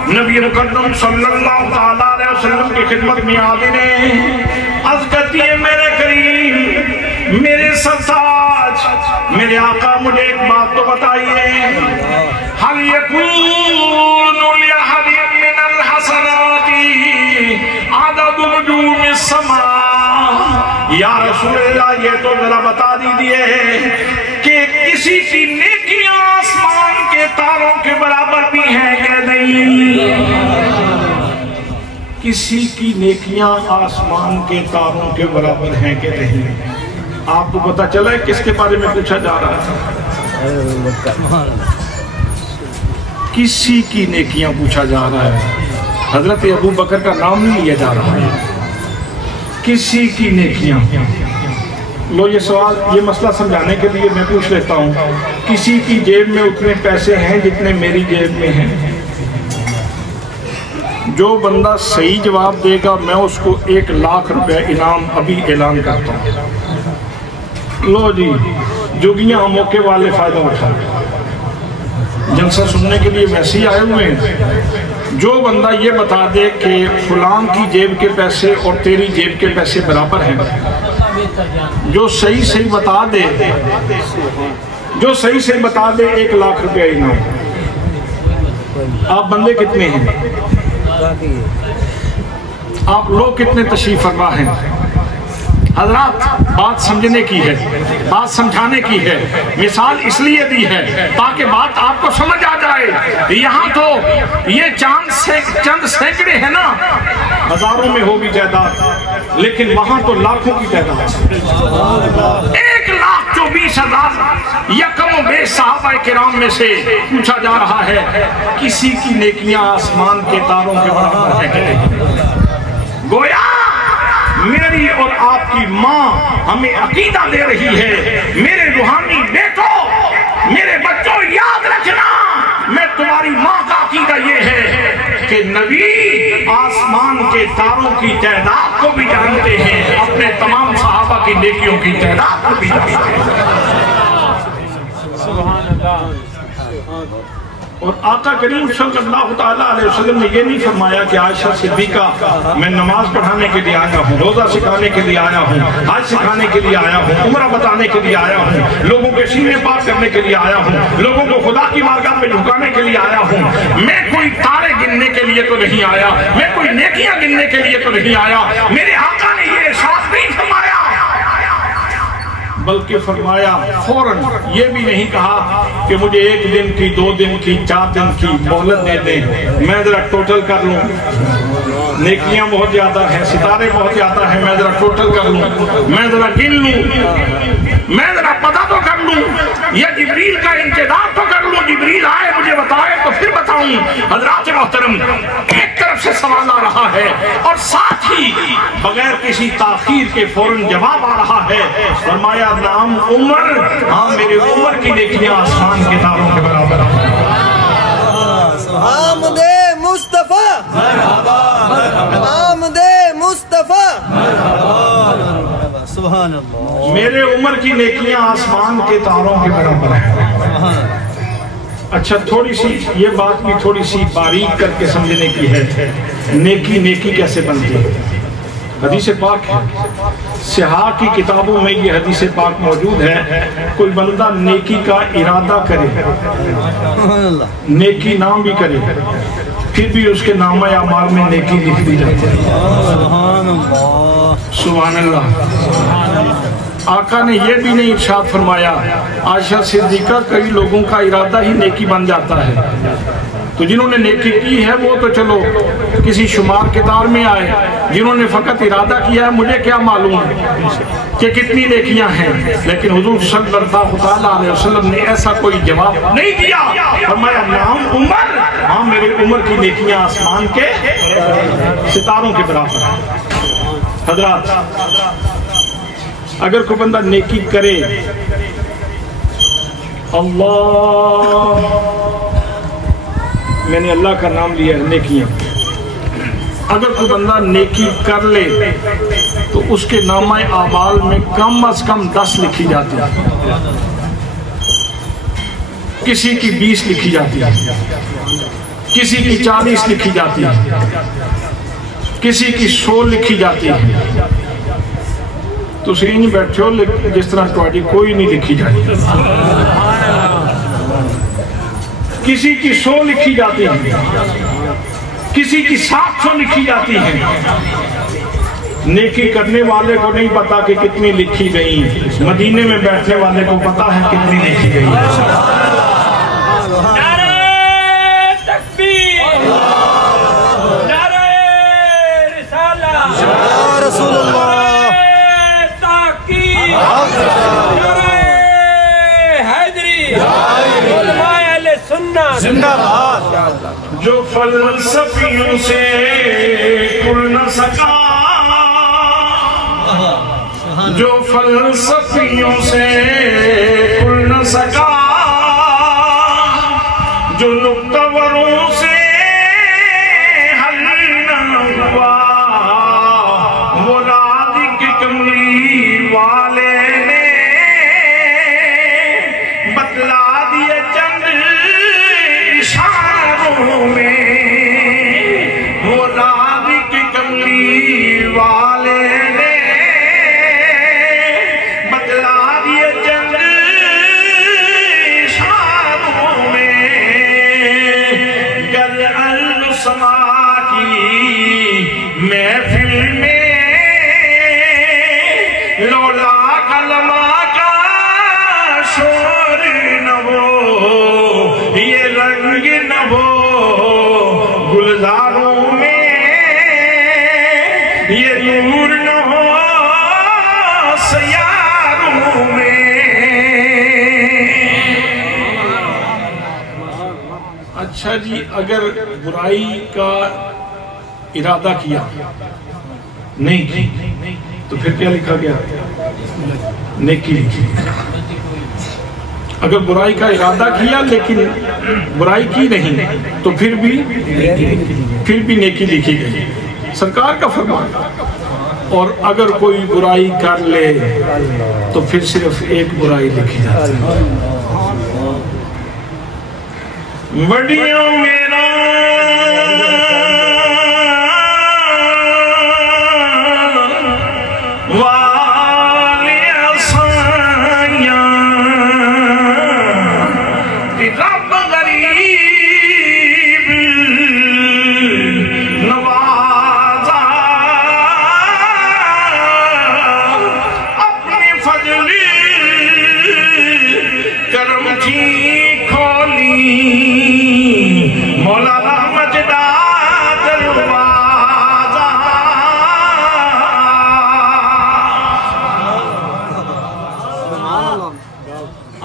نبی مقدم صلی اللہ تعالیٰ علیہ وسلم کی خدمت میں آدھنے عرض کرتی ہے میرے کریم میرے سرتاج میرے آقا مجھے ایک بات تو بتائیے حل یکون لأحد من الحسنات عدد نجوم السماء یا رسول اللہ یہ تو ذرا بتا دیجئے کہ کسی کی نیکیاں آسمان کے تاروں کے برابر بھی ہیں کہ نہیں کسی کی نیکیاں آسمان کے تاروں کے برابر ہیں کہ نہیں آپ کو پتا چلا ہے کس کے بارے میں پوچھا جا رہا ہے کسی کی نیکیاں پوچھا جا رہا ہے حضرت ابو بکر کا نام نہیں لیا جا رہا ہے کسی کی نیکیاں لو یہ سوال یہ مسئلہ سمجھانے کے لیے میں پوچھ لیتا ہوں کسی کی جیب میں اتنے پیسے ہیں جتنے میری جیب میں ہیں جو بندہ صحیح جواب دے گا میں اس کو 1 لاکھ روپے انعام ابھی اعلان کرتا ہوں لو جی جوگیاں موقع والے فائدہ اٹھا جلسہ سننے کے لیے ویسے ہی آئے ہوئے ہیں جو بندہ یہ بتا دے کہ فلان کی جیب کے پیسے اور تیری جیب کے پیسے برابر ہیں جو صحیح بتا دے جو صحیح بتا دے 1 لاکھ روپے انعام آپ بندے کتنے ہیں آپ لوگ کتنے تشریف فرما ہیں حضرات بات سمجھنے کی ہے بات سمجھانے کی ہے مثال اس لیے دی ہے تاکہ بات آپ کو سمجھ آ جائے یہاں تو یہ چند سینکڑے ہیں نا ہزاروں میں ہوگی تعداد لیکن وہاں تو لاکھوں کی تعداد 1,24,000 یکم و بیش صحابہ کرام میں سے پوچھا جا رہا ہے کسی کی نیکیاں آسمان کے تاروں کے برابر ہے کہ نہیں گویا میری اور آپ کی ماں ہمیں عقیدہ دے رہی ہے میرے روحانی بیٹو میرے بچوں یاد رکھنا میں تمہاری ماں کا عقیدہ یہ ہے کہ نبی آسمان کے تاروں کی تعداد کو بھی جانتے ہیں اپنے تمام صحابہ کی نیکیوں کی تعداد کو بھی جانتے ہیں سبحان اللہ اور آقا کریم صلی اللہ تعالیٰ علیہ وسلم نے یہ نہیں فرمایا کہ عائشہ صدیقہ میں نماز پڑھانے کے لیے آیا ہوں روزہ سکھانے کے لیے آیا ہوں حج سکھانے کے لیے آیا ہوں عمرہ بتانے کے لیے آیا ہوں لوگوں کے سینے پاک کرنے کے لیے آیا ہوں لوگوں کو خدا کی بارگاہ میں جھکانے کے لیے آیا ہوں میں کوئی تارے گننے کے لیے تو نہیں آیا میں کوئی نیکیاں گننے کے لیے تو نہیں آیا میرے آقا نے یہ ارشاد نہیں فرمایا بلکہ فرمایا فوراً یہ بھی نہیں کہا کہ مجھے 1 دن کی 2 دن کی 4 دن کی مہلت دے دیں میں ذرا ٹوٹل کر لوں نیکیاں بہت زیادہ ہیں ستارے بہت زیادہ ہیں میں ذرا ٹوٹل کر لوں میں ذرا گن لوں میں ذرا پتہ تو کر لوں یا جبریل کا انتظار تو کر لوں جبریل آئے مجھے بتائے تو پھر بتاؤں حضرات محترم ایک طرف سے سوال آ رہا ہے اور ساتھ ہی بغیر کسی تاخیر کے فوراً جواب آ رہا ہے فرمایا نام عمر ہاں میرے عمر کی نیکیاں آسمان کے تاروں کے برابر ہیں آمد مصطفیٰ آمد مصطفیٰ سبحان اللہ میرے عمر کی نیکیاں آسمان کے تاروں کے برابر ہیں اچھا تھوڑی سی یہ بات بھی تھوڑی سی باریک کر کے سمجھنے کی ہے نیکی کیسے بنتی ہے حدیث پاک ہے صحاح کی کتابوں میں یہ حدیث پاک موجود ہے کوئی بندہ نیکی کا ارادہ کرے نیکی نام بھی کرے پھر بھی اس کے نامہ اعمال میں نیکی لکھ دی جاتی ہے سبحان اللہ آقا نے یہ بھی نہیں ارشاد فرمایا عائشہ صدیقہ کئی لوگوں کا ارادہ ہی نیکی بن جاتا ہے تو جنہوں نے نیکی کی ہے وہ تو چلو کسی شمار کتار میں آئے جنہوں نے فقط ارادہ کیا ہے مجھے کیا معلوم کہ کتنی نیکیاں ہیں لیکن حضور صلی اللہ علیہ وسلم نے ایسا کوئی جواب نہیں دیا فرمایا نام عمر ہاں میرے عمر کی نیکیاں آسمان کے ستاروں کے برابر ہیں حضرات اگر کوئی بندہ نیکی کرے اللہ میں نے اللہ کا نام لیا ہے نیکیاں اگر کوئی بندہ نیکی کر لے تو اس کے نامہ اعمال میں کم از کم 10 لکھی جاتی ہے کسی کی 20 لکھی جاتی ہے، کسی کی 40 لکھی جاتی ہے، کسی کی 100 لکھی جاتی ہے۔ تو سری نہیں بیٹھے ہو جس طرح تواڈی کوئی نہیں لکھی جاتی، کسی کی 100 لکھی جاتی ہے، کسی کی 700 لکھی جاتی ہے۔ نیکی کرنے والے کو نہیں پتا کہ کتنی لکھی گئی، مدینے میں بیٹھنے والے کو پتا ہے کتنی لکھی گئی۔ نعرہ تکبیر، نعرہ رسالہ، یا رسول اللہ، نعرہ تحقیق، نعرہ حیدری، علماء اہل سنت زندہ باد۔ جو فلسفیوں سے کل نہ سکا، جو فلسفیوں سے کل نہ سکا، جو نقطوروں سے حل نہ ہوا، وہ رادق کملی والے نے بتلا دیے چند اشاروں میں، وہ رادق کملی والے نے محفل میں لولا کلمہ کا شور نہ ہو، یہ رنگ نہ ہو گلزاروں میں، یہ نور نہ ہو سیاروں میں۔ اچھا جی، اگر برائی کا ارادہ کیا نہیں کی تو پھر کیا لکھا گیا؟ نیکی لکھی۔ اگر برائی کا ارادہ کیا لیکن برائی کی نہیں تو پھر بھی نیکی لکھی گئی، سرکار کا فرمان۔ اور اگر کوئی برائی کر لے تو پھر صرف ایک برائی لکھی جاتی ہے۔ وڈیوں میرا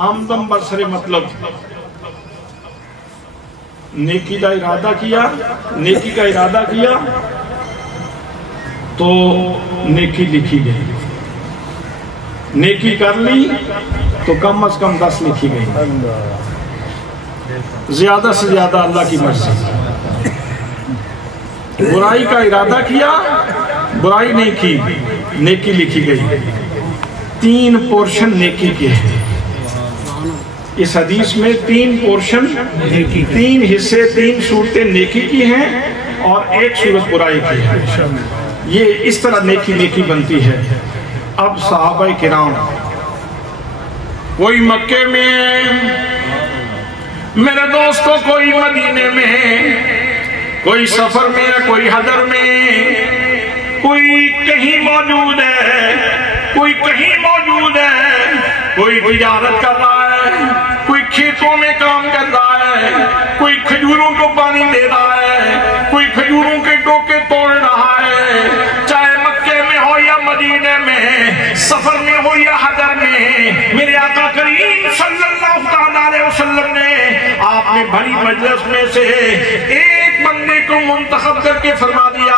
آمدن برسر مطلب نیکی کا ارادہ کیا، نیکی کا ارادہ کیا تو نیکی لکھی گئی، نیکی کر لی تو کم از کم 10 لکھی گئی، زیادہ سے زیادہ اللہ کی مرضی۔ برائی کا ارادہ کیا، برائی نہیں کی، نیکی لکھی گئی۔ 3 پورشن نیکی کے ہیں اس حدیث میں، 3 پورشن، 3 حصے، 3 صورتیں نیکی کی ہیں اور 1 صورت برائی کی ہے۔ یہ اس طرح نیکی بنتی ہے۔ اب صحابہ کرام، کوئی مکے میں ہے میرے دوستوں، کوئی مدینے میں ہے، کوئی سفر میں ہے، کوئی حضر میں، کوئی کہیں موجود ہے، کوئی کہیں موجود ہے، کوئی تجارت کر رہا ہے، کوئی کھیتوں میں کام کر رہا ہے، کوئی کھجوروں کو پانی دے رہا ہے، کوئی کھجوروں کے ڈوکے توڑ رہا ہے، چاہے مکے میں ہو یا مدینے میں، سفر میں ہو یا حضر میں، میرے آقا کریم صلی اللہ علیہ وسلم نے آپ نے بھری مجلس میں سے ایک بندے کو منتخب کر کے فرما دیا،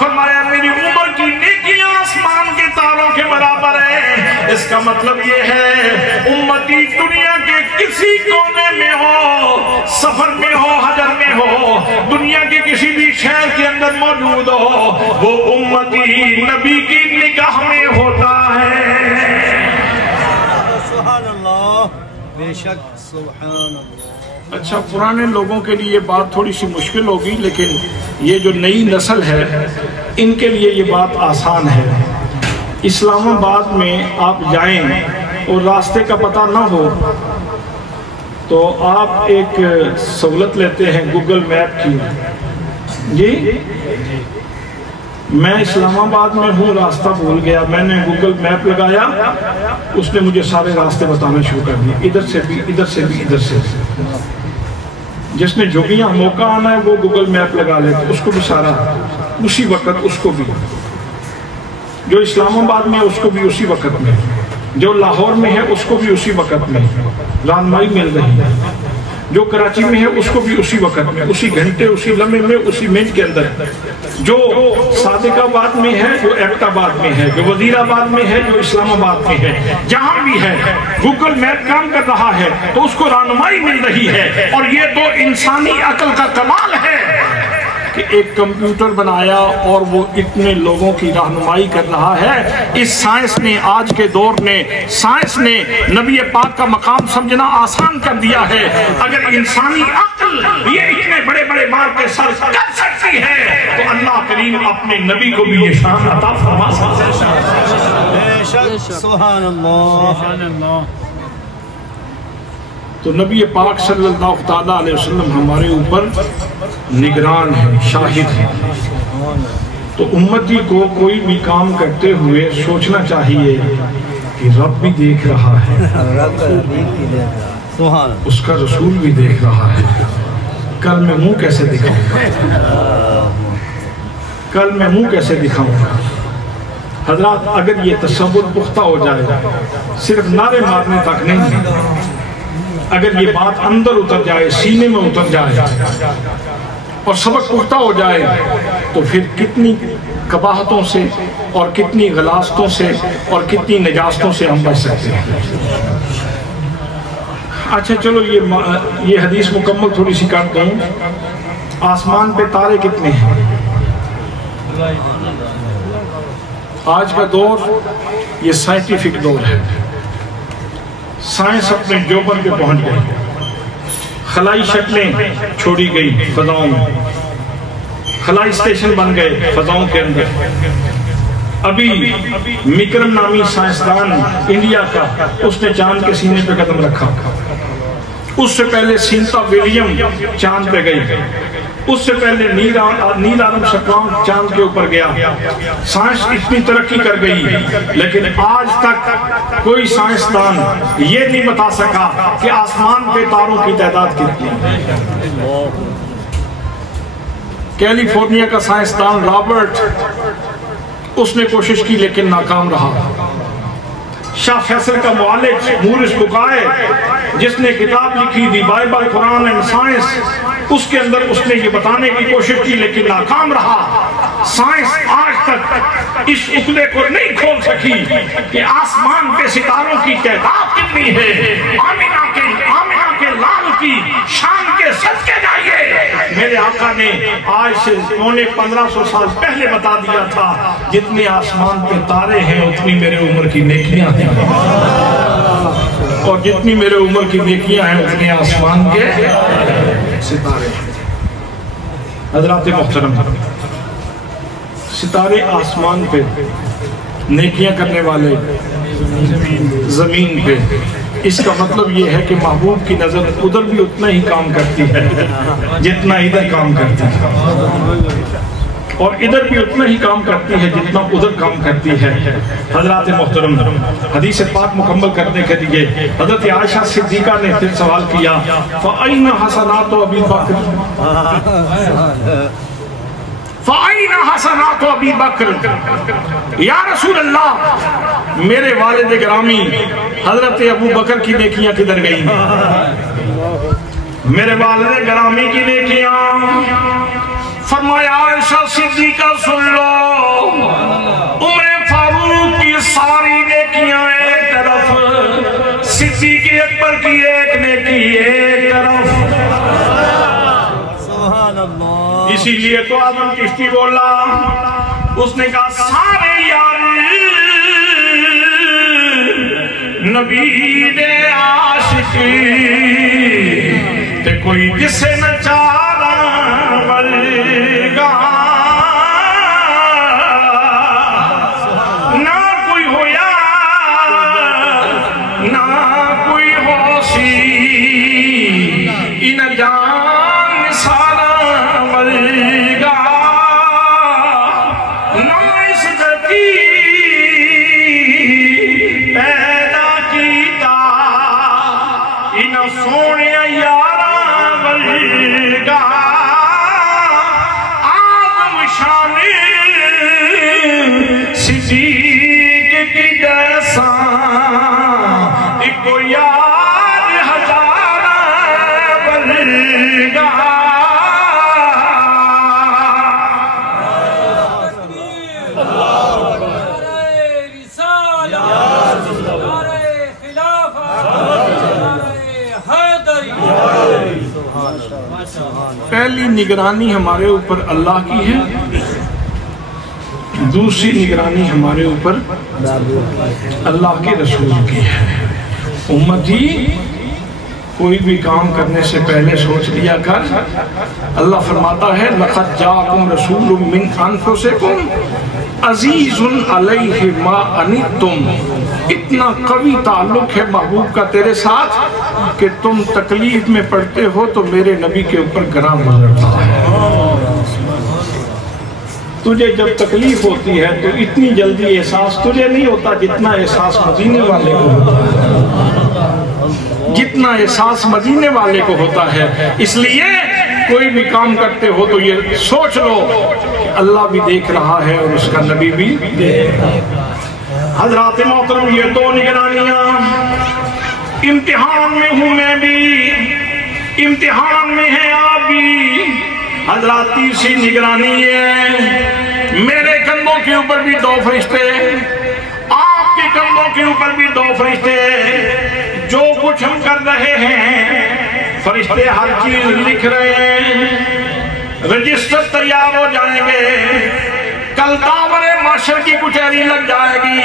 فرمایا میری عمر کی نیکیاں آسمان کے تاروں کے برابر ہے۔ اس کا مطلب یہ ہے امتی دنیا کے کسی کونے میں ہو، سفر میں ہو، حضر میں ہو، دنیا کے کسی بھی شہر کے اندر موجود ہو، وہ امتی نبی کی نگاہ میں ہوتا ہے۔ سبحان اللہ، بے شک سبحان اللہ۔ اچھا پرانے لوگوں کے لیے یہ بات تھوڑی سی مشکل ہوگی، لیکن یہ جو نئی نسل ہے ان کے لیے یہ بات آسان ہے۔ اسلام آباد میں آپ جائیں اور راستے کا پتہ نہ ہو تو آپ ایک سہولت لیتے ہیں گوگل میپ کی، جی میں اسلام آباد میں ہوں، راستہ بھول گیا، میں نے گوگل میپ لگایا، اس نے مجھے سارے راستے بتانا شروع کر دیے، ادھر سے بھی ادھر سے بھی ادھر سے بھی۔ جس نے جو بھی یہاں موقع آنا ہے وہ گوگل میپ لگا لے، اس کو بھی سارا اسی وقت، اس کو بھی جو اسلام آباد میں اس کو بھی اسی وقت میں، جو لاہور میں ہے اس کو بھی اسی وقت میں رہنمائی مل رہی ہے، جو کراچی میں ہے اس کو بھی اسی وقت میں، اسی گھنٹے، اسی لمحے میں، اسی منٹ کے اندر، جو صادق آباد میں ہے، جو ایبٹ آباد میں ہے، جو وزیر آباد میں ہے، جو اسلام آباد میں ہے، جہاں بھی ہے گوگل میپ کام کر رہا ہے تو اس کو رہنمائی مل رہی ہے۔ اور یہ تو انسانی عقل کا کمال ہے کہ ایک کمپیوٹر بنایا اور وہ اتنے لوگوں کی رہنمائی کر رہا ہے۔ اس سائنس نے، آج کے دور نے، سائنس نے نبی پاک کا مقام سمجھنا آسان کر دیا ہے۔ اگر انسانی عقل یہ اتنے بڑے بڑے بار کے سر کر سکتی ہے تو اللہ کریم اپنے نبی کو بھی یہ شان عطا فرما سکتا ہے۔ سبحان اللہ۔ تو نبی پاک صلی اللہ تعالیٰ علیہ وسلم ہمارے اوپر نگران ہے، شاہد ہے۔ تو امتی کو کوئی بھی کام کرتے ہوئے سوچنا چاہیے کہ رب بھی دیکھ رہا ہے، اس کا رسول بھی دیکھ رہا ہے۔ کل میں منہ کیسے دکھاؤں گا؟ کل میں منہ کیسے دکھاؤں گا؟ حضرات اگر یہ تصور پختہ ہو جائے، صرف نعرے مارنے تک نہیں، اگر یہ بات اندر اتر جائے، سینے میں اتر جائے اور سبق پختہ ہو جائے تو پھر کتنی قباحتوں سے اور کتنی غلاستوں سے اور کتنی نجاستوں سے ہم بچ سکتے ہیں۔ اچھا چلو یہ حدیث مکمل تھوڑی سی کرتا ہوں۔ آسمان پہ تارے کتنے ہیں؟ آج کا دور یہ سائنٹیفک دور ہے، سائنس اپنے جوبر پہ پہنچ گئی، خلائی شکلیں چھوڑی گئی فضاؤں میں، خلائی اسٹیشن بن گئے فضاؤں کے اندر۔ ابھی مکرم نامی سائنسدان انڈیا کا، اس نے چاند کے سینے پہ قدم رکھا۔ اس سے پہلے سینتا ویلیم چاند پہ گئی، اس سے پہلے نیل آرم سٹرانگ چاند کے اوپر گیا۔ سائنس اتنی ترقی کر گئی لیکن آج تک کوئی سائنسدان یہ نہیں بتا سکا کہ آسمان پہ تاروں کی تعداد کتنی ہے۔ کیلیفورنیا کا سائنسدان رابرٹ، اس نے کوشش کی لیکن ناکام رہا۔ شاہ فیصل کا معالج مورس بکائے، جس نے کتاب لکھی the Bible Quran and science, اس کے اندر اس نے یہ بتانے کی کوشش کی لیکن ناکام رہا۔ سائنس آج تک اس عقدے کو نہیں کھول سکی کہ آسمان پہ ستاروں کی تعداد کتنی ہے۔ آمینہ کے لال کی شان کے صدقے جائیے، میرے آقا نے آج سے 1500 سال پہلے بتا دیا تھا جتنے آسمان پہ تارے ہیں اتنی میرے عمر کی نیکیاں ہیں، اور جتنی میرے عمر کی نیکیاں ہیں اتنے آسمان کے ستارے ہیں۔ حضرات محترم، ستارے آسمان پہ، نیکیاں کرنے والے زمین پہ، اس کا مطلب یہ ہے کہ محبوب کی نظر ادھر بھی اتنا ہی کام کرتی ہے جتنا ادھر کام کرتی ہے، اور ادھر بھی اتنا ہی کام کرتی ہے جتنا ادھر کام کرتی ہے۔ حضرات محترم، حدیث پاک مکمل کرنے کے لیے حضرت عائشہ صدیقہ نے پھر سوال کیا، فَأَيْنَ حَسَنَاتُ أَبِي بَكْرٍ فَأَيْنَ حَسَنَاتُ أَبِي بَكْرٍ، یا رسول اللہ میرے والد گرامی حضرت ابو بکر کی نیکیاں کدھر گئی؟ میرے والد گرامی کی نیکیاں، فرمایا عائشہ صدیقہ سن لو، عمر فاروق کی ساری نیکیاں ایک طرف، صدیق اکبر کی ایک نیکی ایک طرف۔ اسی لیے تو آدم چشتی بولا، اس نے کہا سارے یار نبی دے عاشقی تے کوئی جس سے نہ چارا ولگا نہ کوئی ہو یار نہ کوئی ہو سی ان جان سارا ولگا نہ اس دھرتی پیدا کیتا ان سونے یارا ولگا آدم شان صدیق کی جیسا ایک یار ہزارہ ولگا پہلی نگرانی ہمارے اوپر اللہ کی ہے، دوسری نگرانی ہمارے اوپر اللہ کے رسول کی ہے۔ امتی کوئی بھی کام کرنے سے پہلے سوچ لیا کر۔ اللہ فرماتا ہے لَقَدْ جَاءَكُمْ رَسُولٌ مِّنْ أَنفُسِكُمْ عَزِيزٌ عَلَيْهِ مَا عَنِتُّمْ۔ اتنا قوی تعلق ہے محبوب کا تیرے ساتھ کہ تم تکلیف میں پڑتے ہو تو میرے نبی کے اوپر گراں گزرتا ہے۔ تجھے جب تکلیف ہوتی ہے تو اتنی جلدی احساس تجھے نہیں ہوتا جتنا احساس مدینے والے کو ہوتا ہے، جتنا احساس مدینے والے کو ہوتا ہے۔ اس لیے کوئی بھی کام کرتے ہو تو یہ سوچ لو کہ اللہ بھی دیکھ رہا ہے اور اس کا نبی بھی دیکھ رہا ہے۔ حضرات محترم، یہ دو نگرانیاں، امتحان میں ہوں میں بھی، امتحان میں ہے آپ بھی۔ حضرات تیسری نگرانی ہے، میرے کندھوں کے اوپر بھی دو فرشتے، آپ کے کندھوں کے اوپر بھی دو فرشتے۔ جو کچھ ہم کر رہے ہیں فرشتے ہر چیز لکھ رہے ہیں، رجسٹر تیار ہو جائیں گے، کل داور معاشر کی کچہری لگ جائے گی،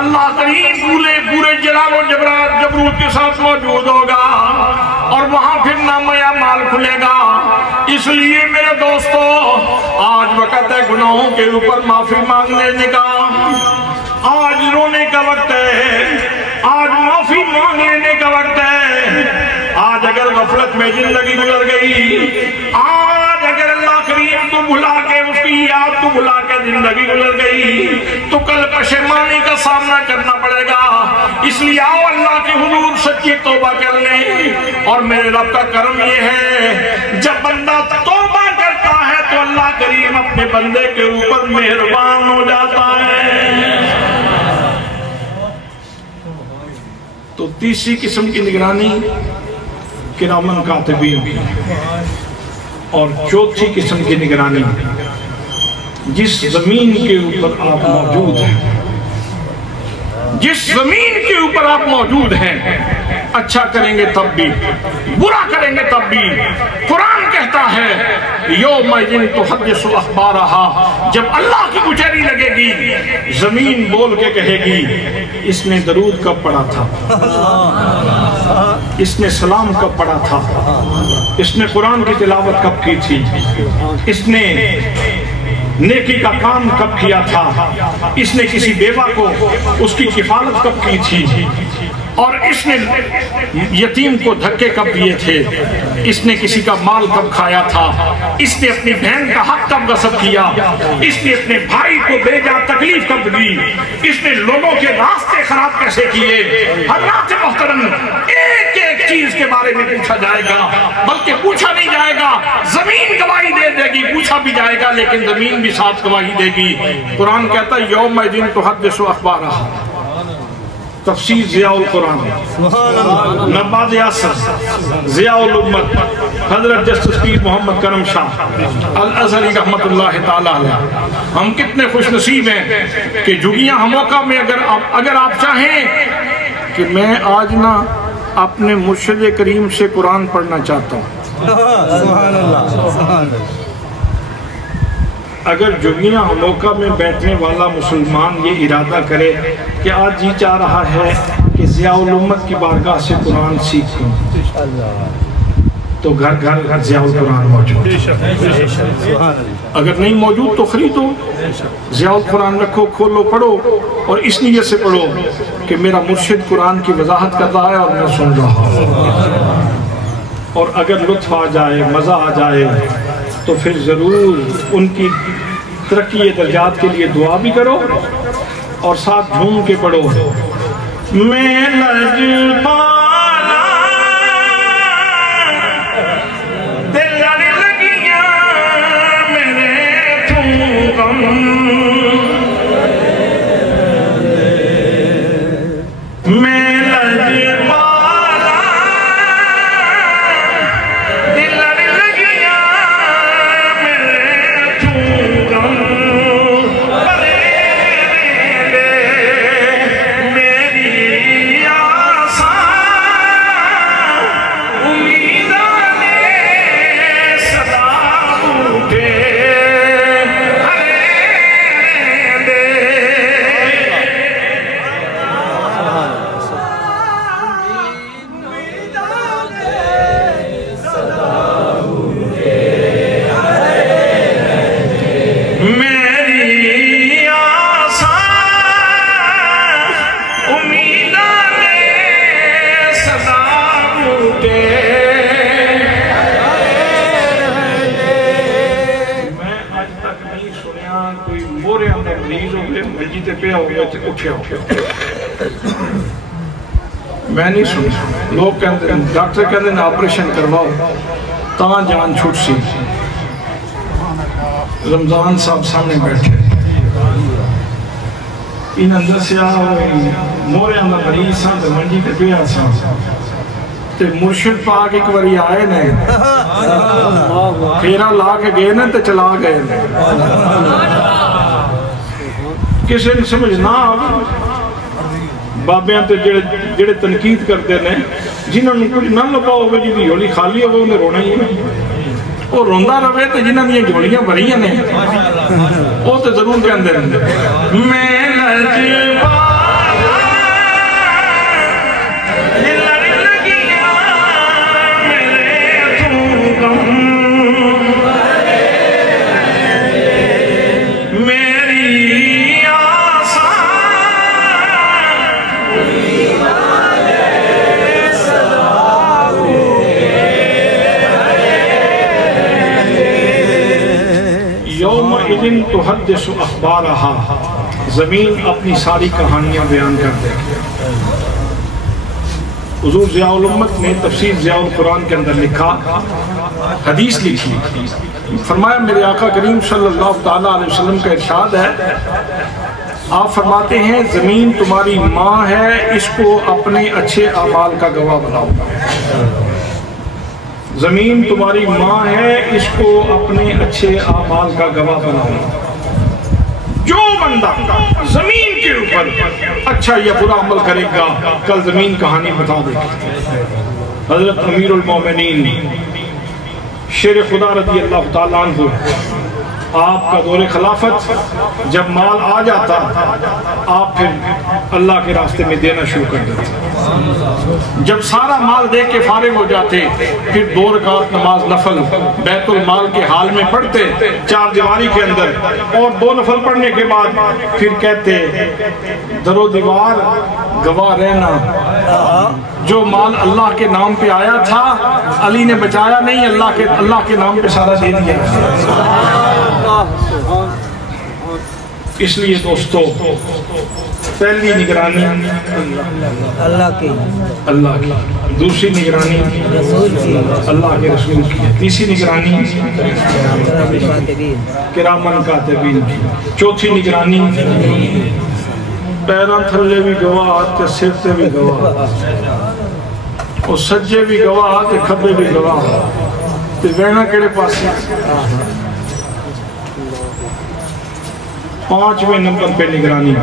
اللہ کریم پورے جلال و جبروت کے ساتھ موجود ہوگا اور وہاں پھر نامہ اعمال کھلے گا۔ اس لیے میرے دوستو، آج وقت ہے گناہوں کے اوپر معافی مانگ لینے کا، آج رونے کا وقت ہے، آج معافی مانگ لینے کا وقت ہے۔ آج اگر غفلت میں زندگی گزر گئی، آج اگر اللہ کریم کو بھلا کے اس کی یاد کو بھلا کے زندگی گزر گئی تو کل پشیمانی کا سامنا کرنا پڑے گا۔ اس لیے آؤ اللہ کے حضور سچی توبہ کر لیں، اور میرے رب کا کرم یہ ہے جب بندہ توبہ کرتا ہے تو اللہ کریم اپنے بندے کے اوپر مہربان ہو جاتا ہے۔ تو تیسری قسم کی نگرانی کرامن کاتبین کی، اور چوتھی قسم کی نگرانی جس زمین کے اوپر آپ موجود ہیں، جس زمین کے اوپر آپ موجود ہیں، اچھا کریں گے تب بھی، برا کریں گے تب بھی۔ قرآن کہتا ہے یومئذ تحدث اخبارہا، جب اللہ کی کچہری لگے گی زمین بول کے کہے گی اس نے درود کب پڑھا تھا، اس نے سلام کب پڑھا تھا، اس نے قرآن کی تلاوت کب کی تھی، اس نے نیکی کا کام کب کیا تھا، اس نے کسی بیوہ کو اس کی کفالت کب کی تھی، اور اس نے یتیم کو دھکے کب دیے تھے، اس نے کسی کا مال کب کھایا تھا، اس نے اپنی بہن کا حق کب غصب کیا، اس نے اپنے بھائی کو بے جا تکلیف کب دی، اس نے لوگوں کے راستے خراب کیسے کیے۔ حضرات محترم، ایک ایک چیز کے بارے میں پوچھا جائے گا، بلکہ پوچھا نہیں جائے گا، زمین گواہی دے گی، پوچھا بھی جائے گا لیکن زمین بھی ساتھ گواہی دے گی۔ قرآن کہتا ہے یومئذ تحدث اخبارہا، تفسیر ضیاء القرآن، نباز یاسر، ضیاء الامت، حضرت جسٹس پیر محمد کرم شاہ الازہری رحمت اللہ تعالیٰ علیہ۔ ہم کتنے خوش نصیب ہیں کہ جھگیاں موقع میں اگر آپ چاہیں کہ میں آج نہ اپنے مرشد کریم سے قرآن پڑھنا چاہتا ہوں، اگر جھگیاں موقع میں بیٹھنے والا مسلمان یہ ارادہ کرے کہ آج جی چاہ رہا ہے کہ ضیاء الامت کی بارگاہ سے قرآن سیکھوں، تو گھر گھر ضیاء القرآن موجود ہے، اگر نہیں موجود تو خریدو، ضیاء القرآن رکھو، کھولو، پڑھو، اور اس نیت سے پڑھو کہ میرا مرشد قرآن کی وضاحت کر رہا ہے اور میں سن رہا ہوں، اور اگر لطف آ جائے، مزہ آ جائے تو پھر ضرور ان کی ترقی درجات کے لیے دعا بھی کرو اور ساتھ جھوم کے پڑھو۔ میں لجپالا دل لڑ لگیاں میرے تھوں غم، میں لجپالا دل لڑ لگیاں میرے تھوں غم، میں نہیں سنا، لوگ کہتے ہیں ڈاکٹر کہتے ہیں آپریشن کرواؤ تاں جان چھوٹ سی۔ رمضان صاحب سامنے بیٹھے ان اندر سے مورے اندر مریض سان تے منجی تے پیا سان تے مرشد پاک ایک واری آئے نے پھیرا لا کے گئے نے تے چلا گئے نے، کسی نے سمجھ نہ آ بابیاں تے جڑے تنقید کرتے ہیں جنہوں نے کچھ نہ لبا ہوگا جی دی جھولی خالی ہوگا انہیں رونا ہی ہے، وہ روندہ رہے تے جنہوں نے جھولیاں بھریاں نے وہ تے ضرور کہندے رہندے میں لجپالا دل لڑ لگیاں میرے تھوں غم، یومئذ تحدث اخبارہا، زمین اپنی ساری کہانیاں بیان کر دے گی۔ حضور ضیاء الامت نے تفسیر ضیاء القرآن کے اندر لکھا، حدیث لکھی، فرمایا میرے آقا کریم صلی اللہ تعالیٰ علیہ وسلم کا ارشاد ہے، آپ فرماتے ہیں زمین تمہاری ماں ہے، اس کو اپنے اچھے اعمال کا گواہ بناؤ۔ زمین تمہاری ماں ہے، اس کو اپنے اچھے اعمال کا گواہ بناؤ۔ جو بندہ زمین کے اوپر اچھا یا برا عمل کرے گا کل زمین کہانی بتا دے گی۔ حضرت امیر المومنین شیر خدا رضی اللہ تعالیٰ عنہ، آپ کا دور خلافت جب مال آ جاتا آپ پھر اللہ کے راستے میں دینا شروع کر دیتے، جب سارا مال دے کے فارغ ہو جاتے پھر 2 رکعت نماز نفل بیت المال کے حال میں پڑھتے 4 دیواری کے اندر، اور 2 نفل پڑھنے کے بعد پھر کہتے در و دیوار گواہ رہنا، جو مال اللہ کے نام پہ آیا تھا علی نے بچایا نہیں، اللہ کے نام پہ سارا دے دیا۔ اس لیے دوستو پہلی نگرانی اللہ کی، دوسری نگرانی اللہ کے رسول کی، تیسری نگرانی کرامن کاتبین کی، چوتھی نگرانی پیران تھلے بھی گواہ تے سر تے بھی گواہ، اور سجے بھی گواہ تے کھبے بھی گواہ، تے وینا کیڑے پاسے 5ویں نمبر پہ نگرانی،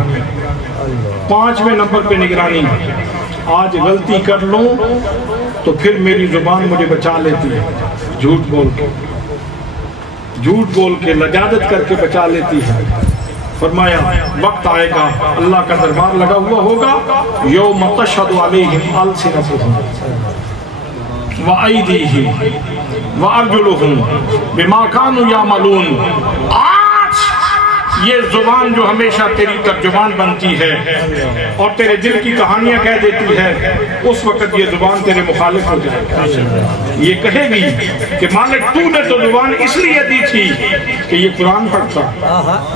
5ویں نمبر پہ نگرانی۔ آج غلطی کر لوں تو پھر میری زبان مجھے بچا لیتی ہے، جھوٹ بول کے لجاجت کر کے بچا لیتی ہے۔ فرمایا وقت آئے گا اللہ کا دربار لگا ہوا ہوگا، یوم تشہد علیہم السنتہم، وَأَيْدِيهِمْ وَأَرْجُلُهُمْ بِمَا كَانُوا يَعْمَلُونَ۔ آج یہ زبان جو ہمیشہ تیری ترجمان بنتی ہے اور تیرے دل کی کہانیاں کہہ دیتی ہے، اس وقت یہ زبان تیرے مخالف ہو جائے گا۔ یہ کہے گی کہ مالک تو نے تو زبان اس لیے دی تھی کہ یہ قرآن پڑھتا،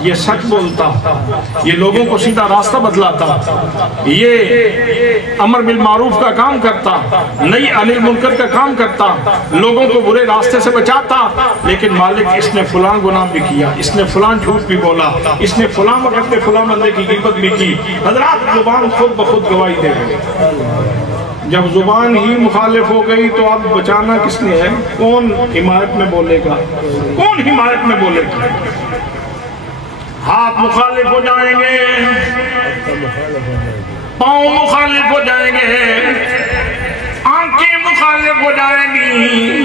یہ سچ بولتا، یہ لوگوں کو سیدھا راستہ بدلاتا، یہ امر بالمعروف کا کام کرتا، نہی عن المنکر کا کام کرتا، لوگوں کو برے راستے سے بچاتا، لیکن مالک اس نے فلاں گناہ بھی کیا، اس نے فلاں جھوٹ بھی بولا، اس نے فلاں وقت میں فلاں بندے کی غیبت بھی کی۔ حضرات زبان خود بخود گواہی دے گئی۔ جب زبان ہی مخالف ہو گئی تو اب بچانا کس نے ہے؟ کون حمایت میں بولے گا؟ کون حمایت میں بولے گا؟ ہاتھ مخالف ہو جائیں گے، پاؤں مخالف ہو جائیں گے، آنکھیں مخالف ہو جائیں گی،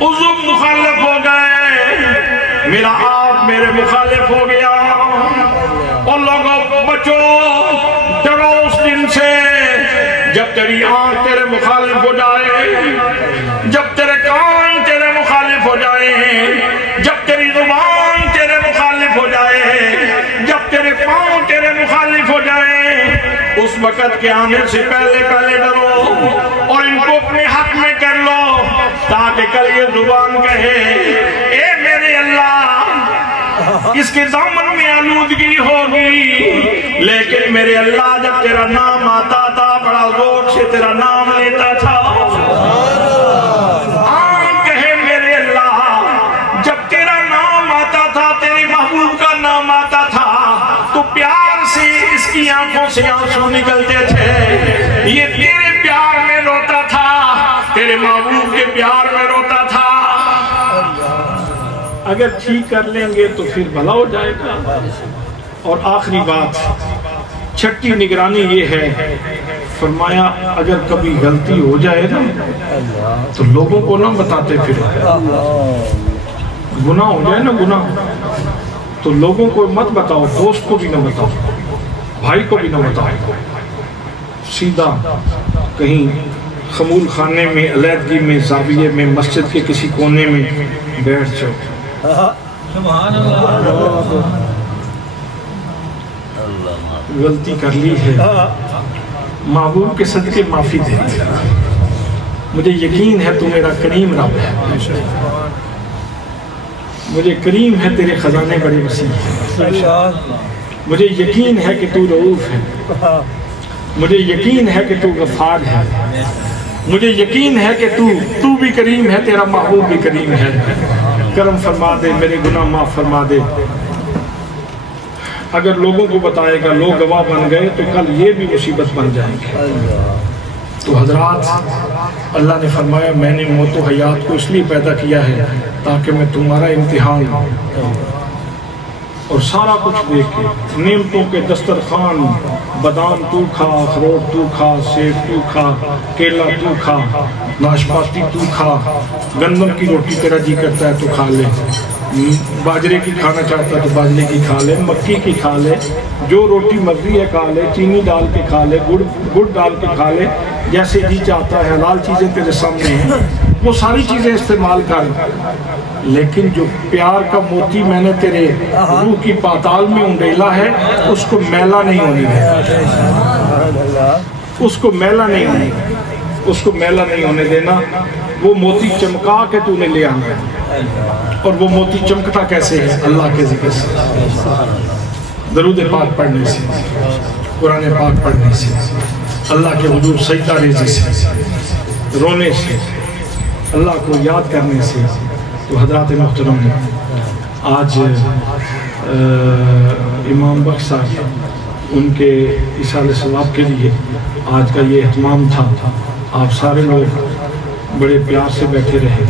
عضو مخالف ہو گئے، میرا آپ میرے مخالف ہو گیا۔ اور لوگوں بچو، ڈرو اس دن سے جب تیری آنکھ تیرے مخالف ہو جائے، جب تیرے کان تیرے مخالف ہو جائے، جب تیری زبان تیرے مخالف ہو جائے، جب تیرے پاؤں تیرے مخالف ہو جائے، اس وقت کے آنے سے پہلے پہلے ڈرو اور ان کو اپنے حق میں کر لو، تاکہ کل یہ زبان کہے اے میرے اللہ، اس کے دامن میں آلودگی ہوگی، لیکن میرے اللہ جب تیرا نام آتا تھا بڑا زور سے تیرا نام لیتا تھا۔ کہے میرے اللہ، جب تیرا نام آتا تھا، تیرے محبوب کا نام آتا تھا، تو پیار سے اس کی آنکھوں سے آنسو نکلتے تھے، یہ تیرے پیار میں روتا تھا، تیرے محبوب کے پیار میں روتا تھا۔ اگر ٹھیک کر لیں گے تو پھر بھلا ہو جائے گا۔ اور آخری بات، چھٹی نگرانی یہ ہے، فرمایا اگر کبھی غلطی ہو جائے نا تو لوگوں کو نہ بتاتے پھر، گناہ ہو جائے نا گناہ تو لوگوں کو مت بتاؤ، دوست کو بھی نہ بتاؤ، بھائی کو بھی نہ بتاؤ، سیدھا کہیں خمول خانے میں، علیحدگی میں، زاویے میں، مسجد کے کسی کونے میں بیٹھ جاؤ۔ غلطی کر لی ہے، محبوب کے صدقے معافی دے، مجھے یقین ہے تو میرا کریم رب ہے، مجھے کریم ہے تیرے خزانے بڑے وسیع ہیں، مجھے یقین ہے کہ تو رؤوف ہے، مجھے یقین ہے کہ تو غفار ہے، مجھے یقین ہے کہ تو بھی کریم ہے، تیرا محبوب بھی کریم ہے، کرم فرما دے، میرے گناہ معاف فرما دے۔ اگر لوگوں کو بتائے گا، لوگ گواہ بن گئے تو کل یہ بھی مصیبت بن جائیں گے۔ تو حضرات، اللہ نے فرمایا میں نے موت و حیات کو اس لیے پیدا کیا ہے تاکہ میں تمہارا امتحان اور سارا کچھ دیکھ کے، نعمتوں کے دسترخوان، بادام تو کھا، اخروٹ تو کھا، سیب تو کھا، کیلا تو کھا، ناشپاتی تو کھا، گندم کی روٹی تیرا جی کرتا ہے تو کھا لے، باجرے کی کھانا چاہتا ہے تو باجرے کی کھا لے، مکی کی کھا لے، جو روٹی مرضی ہے کھا لے، چینی ڈال کے کھا لے، گڑ ڈال کے کھا لے، جیسے جی چاہتا ہے، حلال چیزیں تیرے سامنے ہیں، وہ ساری چیزیں استعمال کر، لیکن جو پیار کا موتی میں نے تیرے روح کی پاتال میں انڈیلا ہے اس کو میلا نہیں ہونے دینا، اس کو میلا نہیں ہونے دینا، اس کو میلا نہیں ہونے دینا۔ وہ موتی چمکا کے تو نے لے آنا ہے، اور وہ موتی چمکتا کیسے ہے؟ اللہ کے ذکر سے، درود پاک پڑھنے سے، قرآن پاک پڑھنے سے، اللہ کے حضور سجدہ ریزی سے، رونے سے، اللہ کو یاد کرنے سے۔ تو حضرات محترم، آج امام بخش صاحب ان کے ایصال ثواب کے لیے آج کا یہ اہتمام تھا۔ آپ سارے لوگ بڑے پیار سے بیٹھے رہے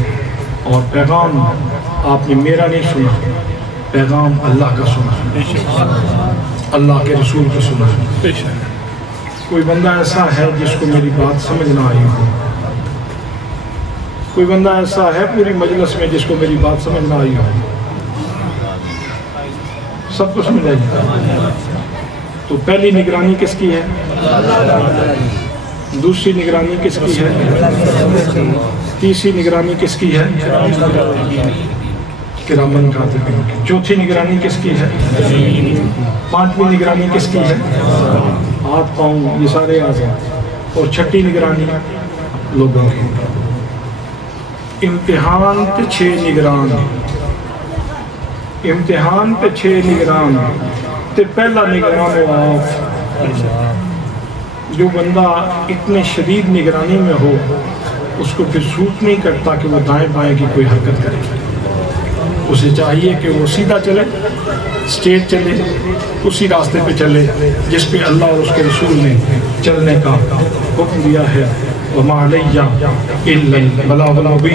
اور پیغام آپ نے میرا نہیں سنا، پیغام اللہ کا سنا، اللہ کے رسول کا سنا۔ کوئی بندہ ایسا ہے جس کو میری بات سمجھ نہ آئی ہو، کوئی بندہ ایسا ہے پوری مجلس میں جس کو میری بات سمجھ نہ آئی ہو؟ سب کو سمجھ آئی؟ تو پہلی نگرانی کس کی ہے؟ دوسری نگرانی کس کی ہے؟ تیسری نگرانی کس کی ہے؟ کرامن کاتبین کی۔ چوتھی نگرانی کس کی ہے؟ پانچویں نگرانی کس کی ہے؟ ہاتھ پاؤں یہ سارے آزاد۔ اور چھٹی نگرانی لوگوں کی۔ امتحان پہ 6 نگران، امتحان پہ 6 نگران، تے پہلا نگران ہو آپ۔ جو بندہ اتنے شدید نگرانی میں ہو اس کو پھر سوٹ نہیں کرتا کہ وہ دائیں بائیں کی کوئی حرکت کرے، اسے چاہیے کہ وہ سیدھا چلے، اسٹریٹ چلے، اسی راستے پہ چلے جس پہ اللہ اور اس کے رسول نے چلنے کا حکم دیا ہے۔ وَمَا عَلَيَّ إِلَّا الْبَلَاغُ الْمُبِينُ۔